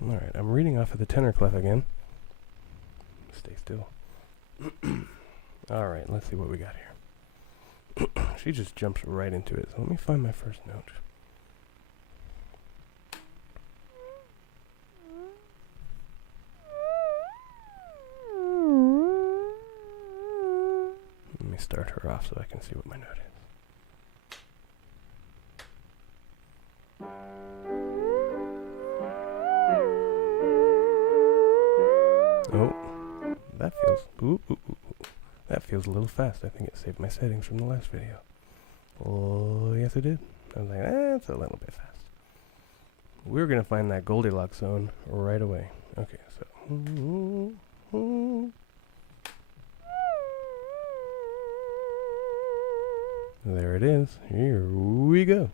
All right, I'm reading off of the tenor clef again. Stay still. All right, let's see what we got here. She just jumps right into it. So let me find my first note. Let me start her off so I can see what my note is. Oh, that feels a little fast. I think it saved my settings from the last video. Oh, yes it did. I was like, that's a little bit fast. We're gonna find that Goldilocks zone right away. Okay, so there it is. Here we go.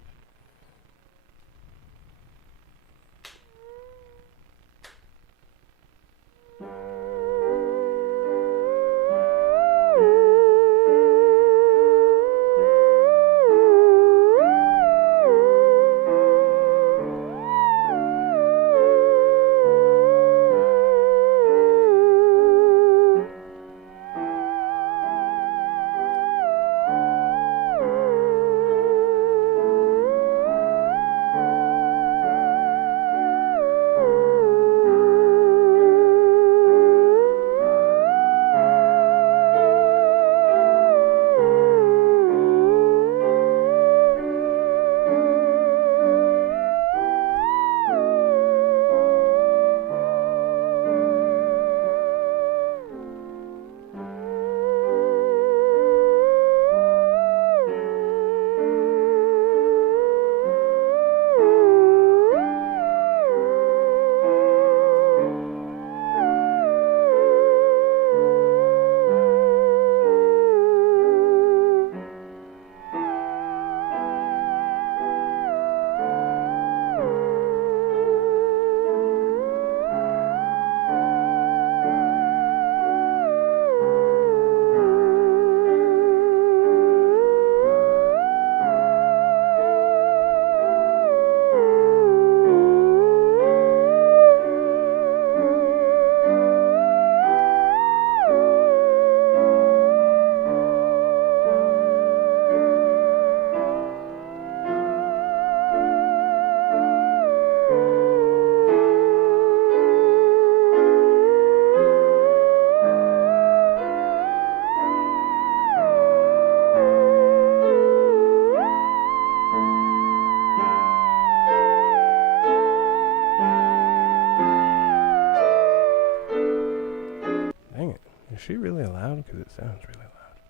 Is she really loud? Because it sounds really loud.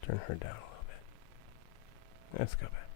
Turn her down a little bit. Let's go back.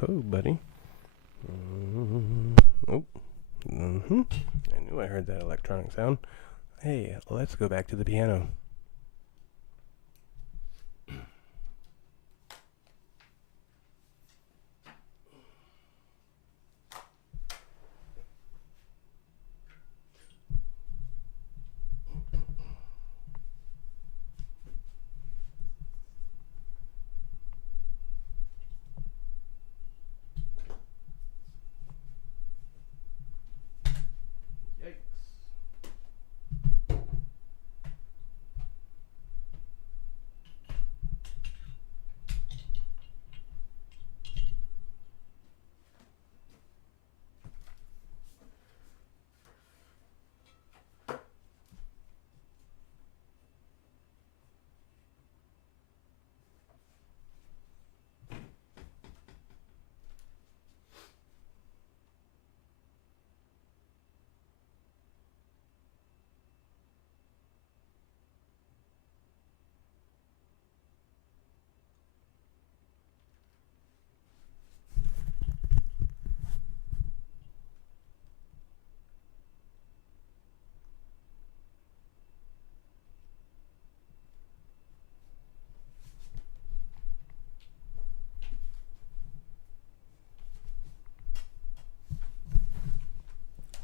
ho, buddy. Oh. I knew I heard that electronic sound. Hey, let's go back to the piano.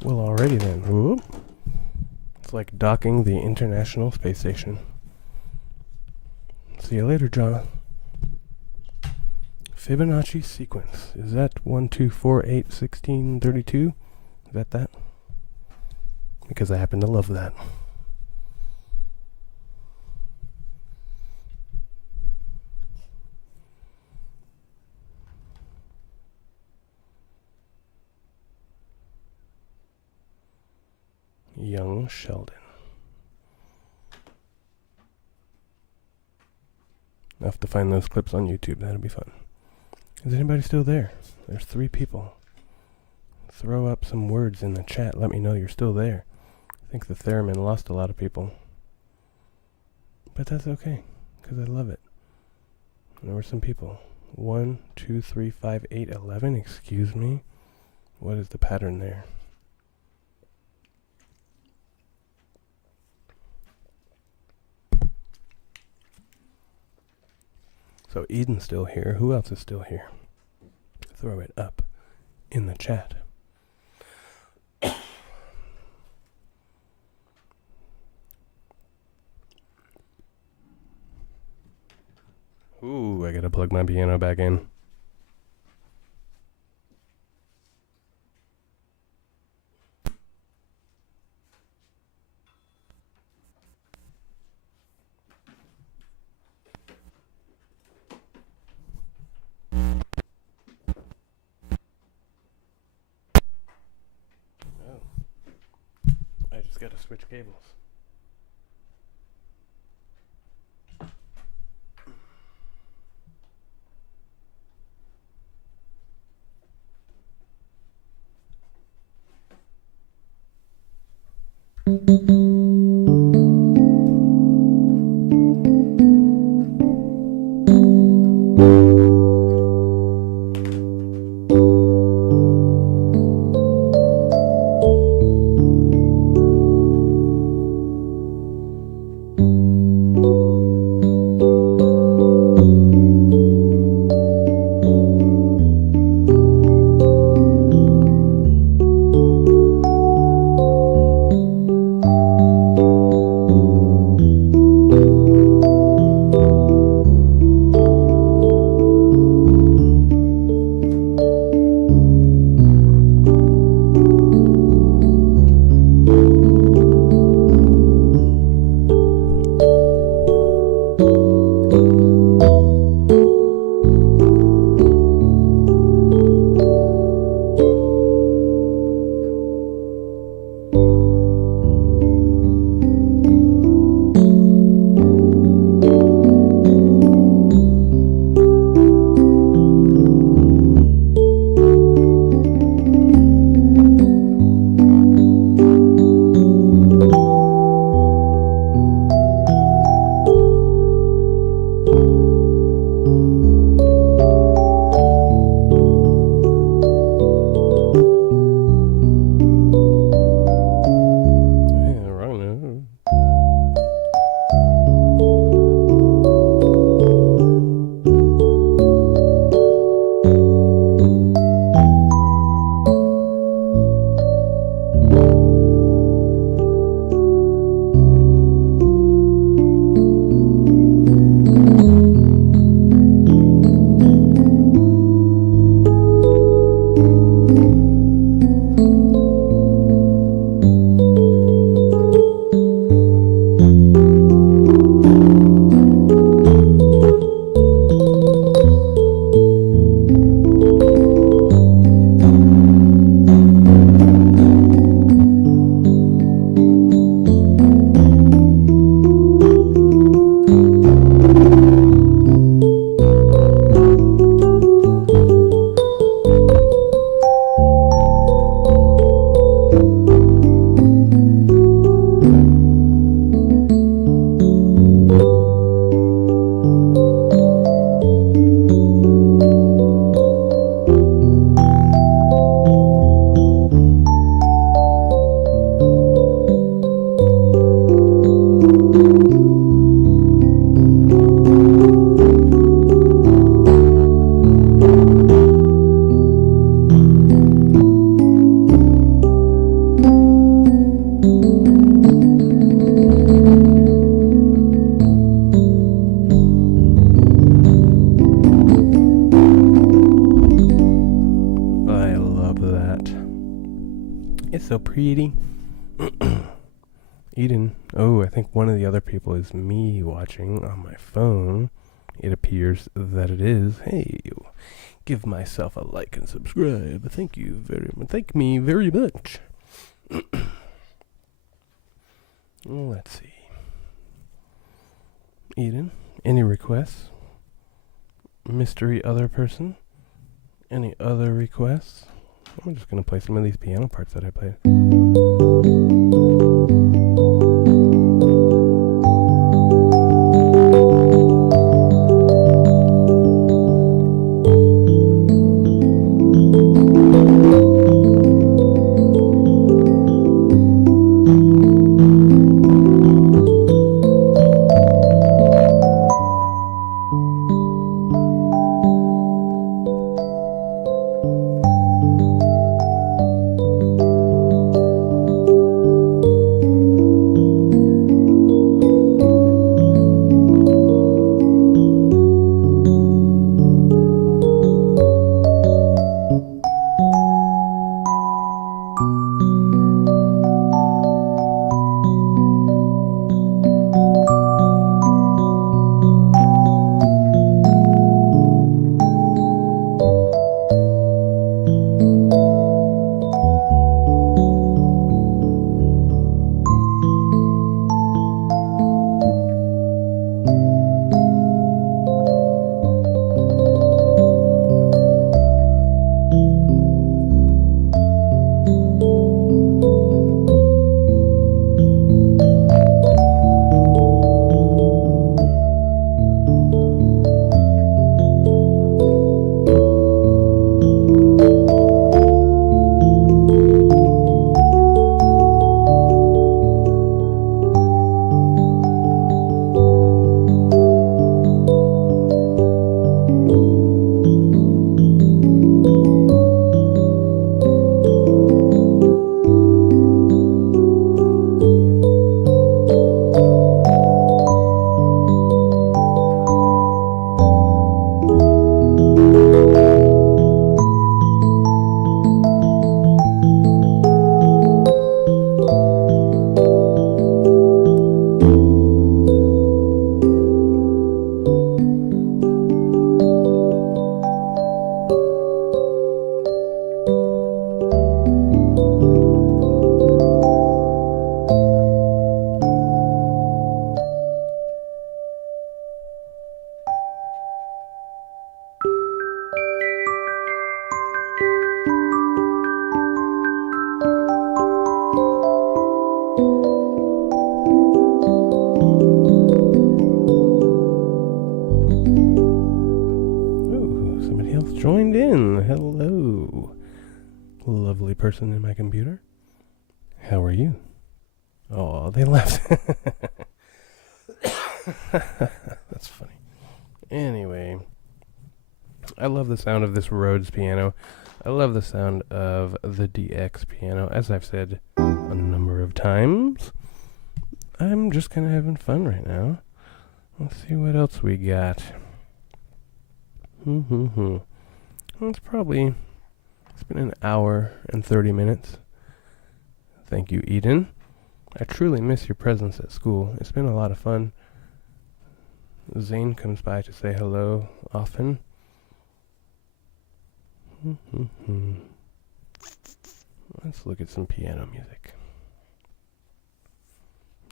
Well, alrighty then. Whoop. It's like docking the International Space Station. See you later, John. Fibonacci sequence. Is that 1, 2, 4, 8, 16, 32? Is that? Because I happen to love that. Young Sheldon. I'll have to find those clips on YouTube. That'll be fun. Is anybody still there? There's 3 people. Throw up some words in the chat. Let me know you're still there. I think the Theremin lost a lot of people. But that's okay, because I love it. There were some people. 1, 2, 3, 5, 8, 11. Excuse me. What is the pattern there? So Eden's still here. Who else is still here? Throw it up in the chat. Ooh, I gotta plug my piano back in. Gotta switch cables. It's so pretty. Eden. Oh, I think one of the other people is me watching on my phone. It appears that it is. Hey, give myself a like and subscribe. Thank you very much. Thank me very much. Let's see. Eden, any requests? Mystery other person? Any other requests? I'm just going to play some of these piano parts that I played. Joined in. Hello. Lovely person in my computer. How are you? Oh, they left. That's funny. Anyway, I love the sound of this Rhodes piano. I love the sound of the DX piano. As I've said a number of times, I'm just kind of having fun right now. Let's see what else we got. It's been an hour and 30 minutes. Thank you, Eden. I truly miss your presence at school. It's been a lot of fun. Zane comes by to say hello often. Let's look at some piano music.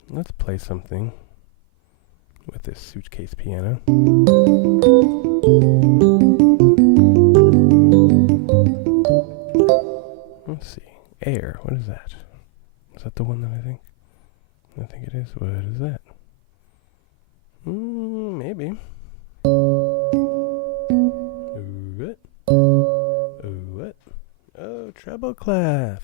Let's play something with this suitcase piano. Let's see. Air. What is that? Is that the one that I think? I think it is. What is that? Maybe. What? What? Oh, treble clef.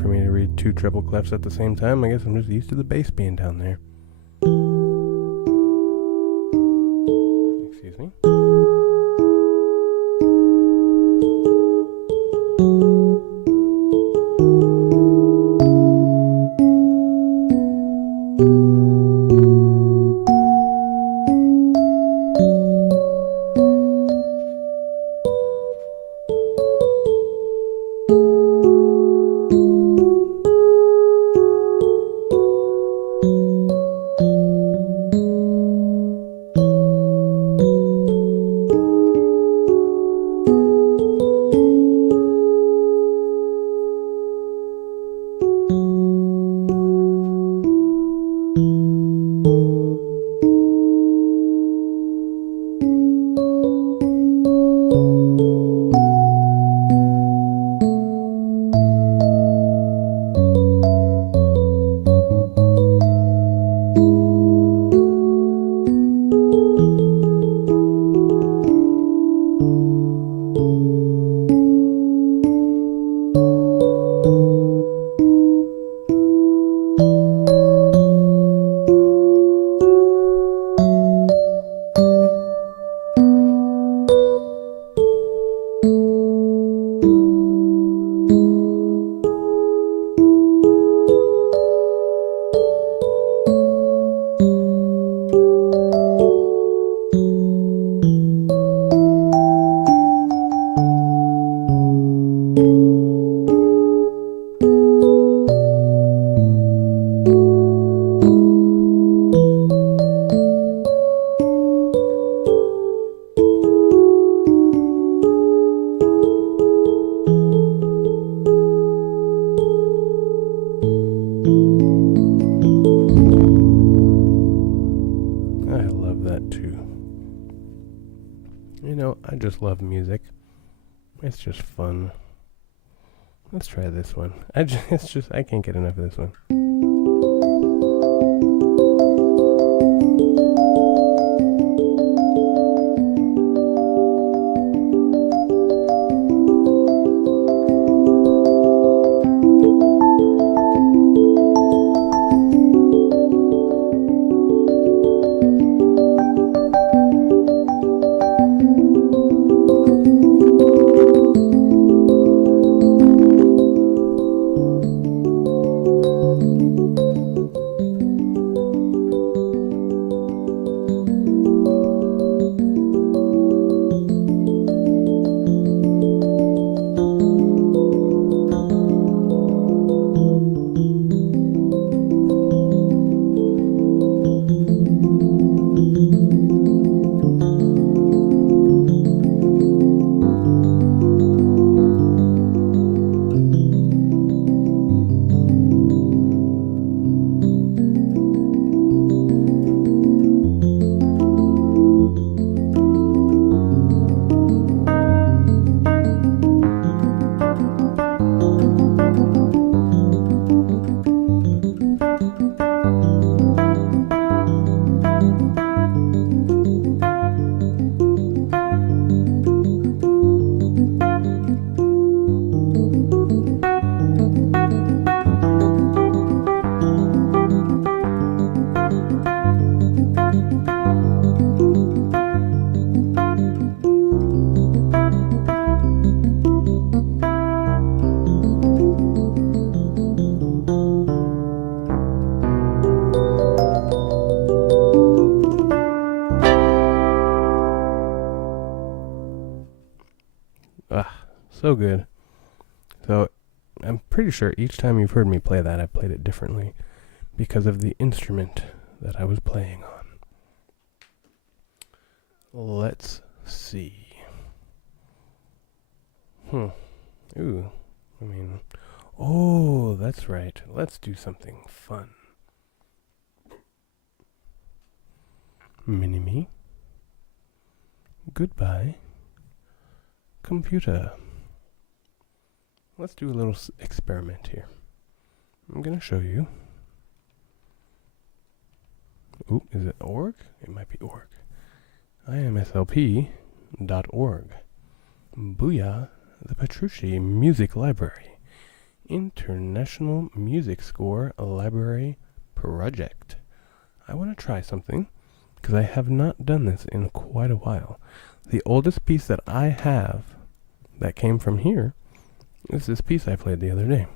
for me to read 2 treble clefs at the same time. I guess I'm just used to the bass being down there. Excuse me. I just love music. It's just fun. Let's try this one. I can't get enough of this one. So good. So I'm pretty sure each time you've heard me play that, I played it differently because of the instrument that I was playing on. Let's see. Ooh. Oh, that's right. Let's do something fun. Mini-me. Goodbye. Computer. Let's do a little experiment here. I'm going to show you. Ooh, is it org? It might be org. imslp.org. Booyah, the Petrucci Music Library. International Music Score Library Project. I want to try something because I have not done this in quite a while. The oldest piece that I have that came from here is this piece I played the other day.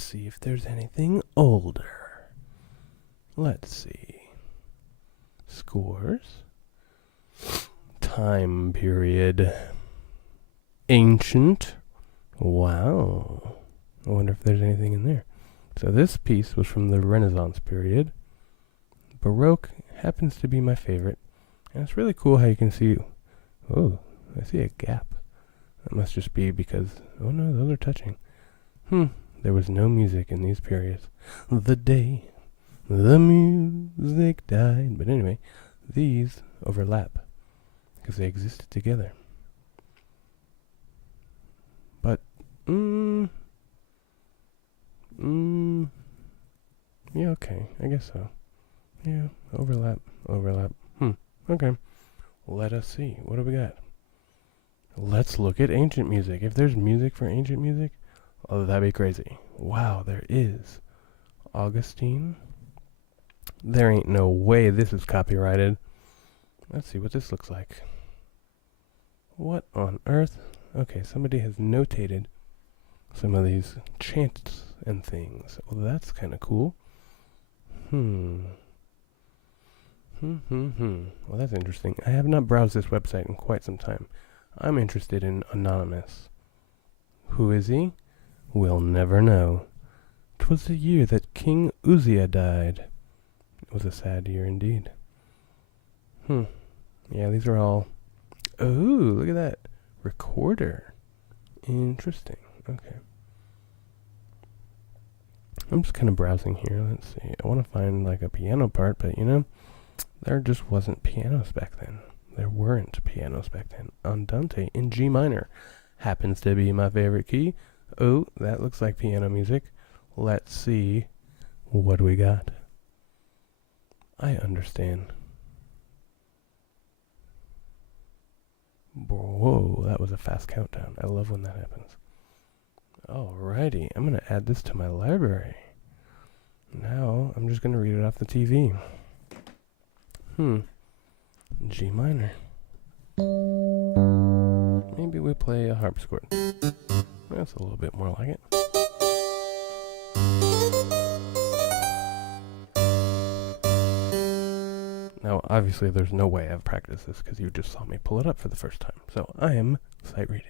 See if there's anything older. Let's see. Scores. Time period. Ancient. Wow. I wonder if there's anything in there. So this piece was from the Renaissance period. Baroque happens to be my favorite. And it's really cool how you can see... Oh, I see a gap. That must just be because... Oh no, those are touching. There was no music in these periods. The day the music died. But anyway, these overlap because they existed together. But, yeah, okay, I guess so. Yeah, overlap. Okay. Let us see. What do we got? Let's look at ancient music. If there's music for ancient music, oh, that'd be crazy. Wow, there is. Augustine. There ain't no way this is copyrighted. Let's see what this looks like. What on earth? Okay, somebody has notated some of these chants and things. Well, that's kind of cool. Well, that's interesting. I have not browsed this website in quite some time. I'm interested in Anonymous. Who is he? We'll never know. 'Twas the year that King Uzziah died. It was a sad year indeed. Yeah, these are all... Oh, look at that. Recorder. Interesting. Okay. I'm just kind of browsing here. Let's see. I want to find like a piano part, but you know, there just wasn't pianos back then. There weren't pianos back then. Andante in G minor happens to be my favorite key. Oh, that looks like piano music. Let's see what we got. I understand. Whoa, that was a fast countdown. I love when that happens. Alrighty, I'm going to add this to my library. Now, I'm just going to read it off the TV. G minor. Maybe we play a harpsichord. That's a little bit more like it. Now, obviously, there's no way I've practiced this because you just saw me pull it up for the first time. So, I am sight reading.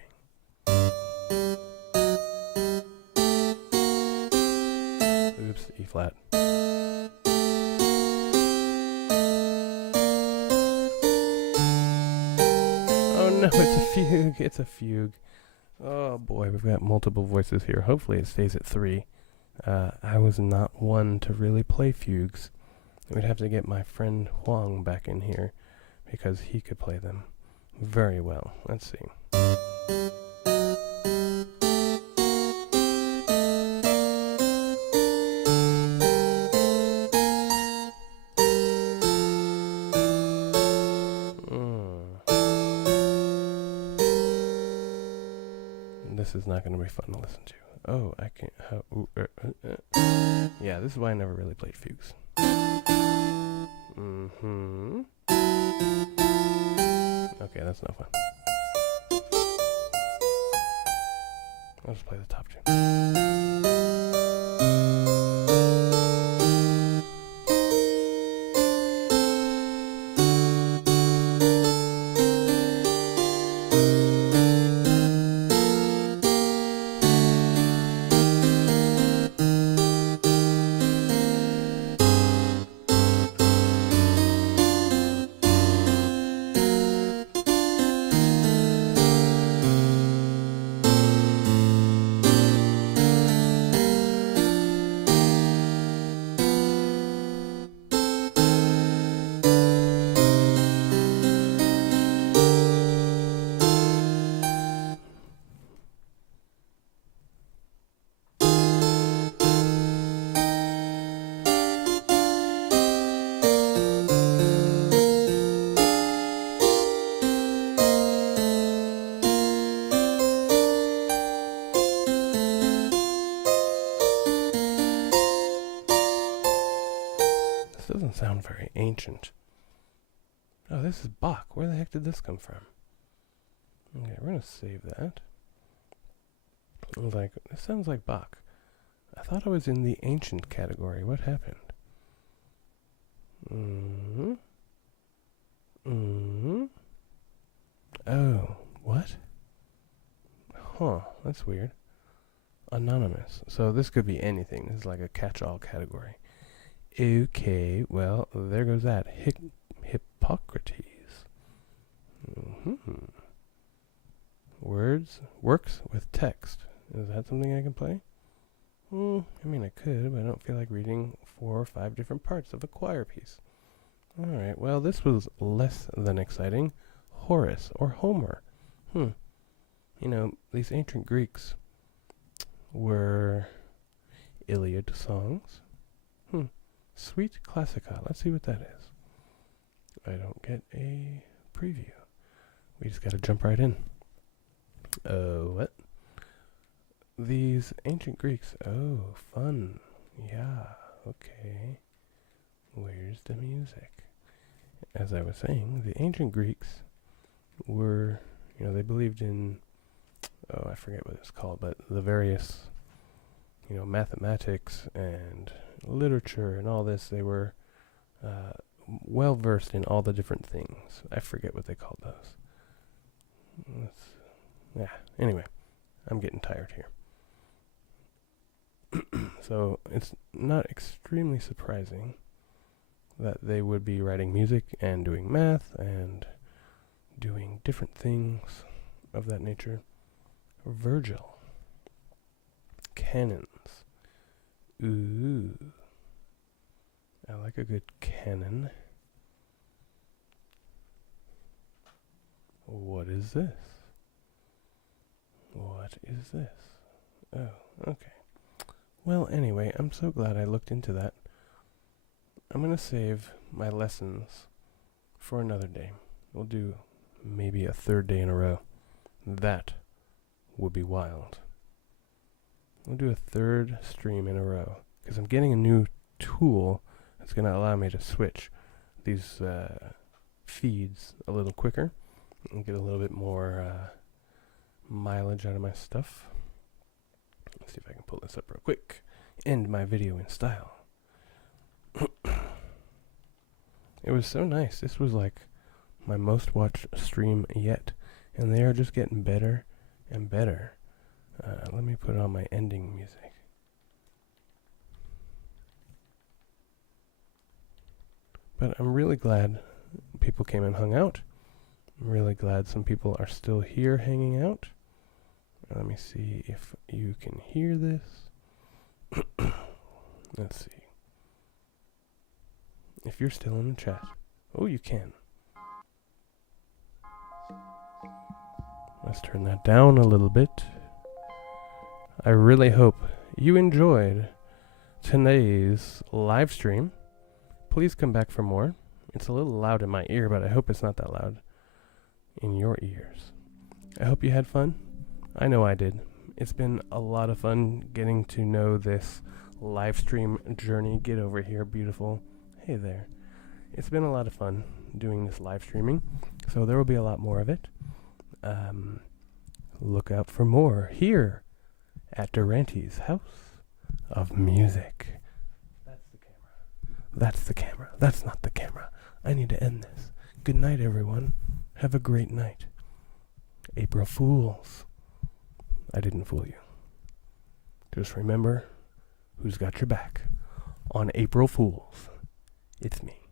Oops, E flat. Oh no, it's a fugue. It's a fugue. Oh boy, we've got multiple voices here. Hopefully it stays at 3. I was not one to really play fugues. We'd have to get my friend Huang back in here because he could play them very well. Let's see. This is not going to be fun to listen to. Oh, I can't. Yeah, this is why I never really played fugues. Okay, that's no fun. I'll just play the top tune. doesn't sound very ancient. Oh, this is Bach. Where the heck did this come from? Okay, we're going to save that. I was like, this sounds like Bach. I thought I was in the ancient category. What happened? Oh, what? Huh, that's weird. Anonymous. So this could be anything. This is like a catch-all category. Okay, well, there goes that. Hippocrates. Works with text. Is that something I can play? I mean, I could, but I don't feel like reading 4 or 5 different parts of a choir piece. Alright, well, this was less than exciting. Horace, or Homer. You know, these ancient Greeks were Iliad songs. Suite Classica. Let's see what that is. I don't get a preview. We just gotta jump right in. What? These ancient Greeks. Oh, fun. Yeah, okay. Where's the music? As I was saying, the ancient Greeks were, you know, they believed in, I forget what it's called, but the various, you know, mathematics and literature and all this. They were well versed in all the different things. I forget what they called those. Anyway, I'm getting tired here. So it's not extremely surprising that they would be writing music and doing math and doing different things of that nature. Virgil. Cannons. Ooh. I like a good cannon. What is this? What is this? Oh, okay. Well, anyway, I'm so glad I looked into that. I'm going to save my lessons for another day. We'll do maybe a 3rd day in a row. That would be wild. We'll do a 3rd stream in a row, because I'm getting a new tool that's going to allow me to switch these feeds a little quicker and get a little bit more mileage out of my stuff. Let's see if I can pull this up real quick. End my video in style. It was so nice. This was like my most watched stream yet, and they are just getting better and better. Let me put on my ending music. But I'm really glad people came and hung out. I'm really glad some people are still here hanging out. Let me see if you can hear this. Let's see. If you're still in the chat. Oh, you can. Let's turn that down a little bit. I really hope you enjoyed today's live stream. Please come back for more. It's a little loud in my ear, but I hope it's not that loud in your ears. I hope you had fun. I know I did. It's been a lot of fun getting to know this live stream journey. Get over here, beautiful. Hey there. It's been a lot of fun doing this live streaming, so there will be a lot more of it. Look out for more here at Durante's House of Music. That's the camera. That's the camera. That's not the camera. I need to end this. Good night, everyone. Have a great night. April Fools. I didn't fool you. Just remember who's got your back on April Fools. It's me.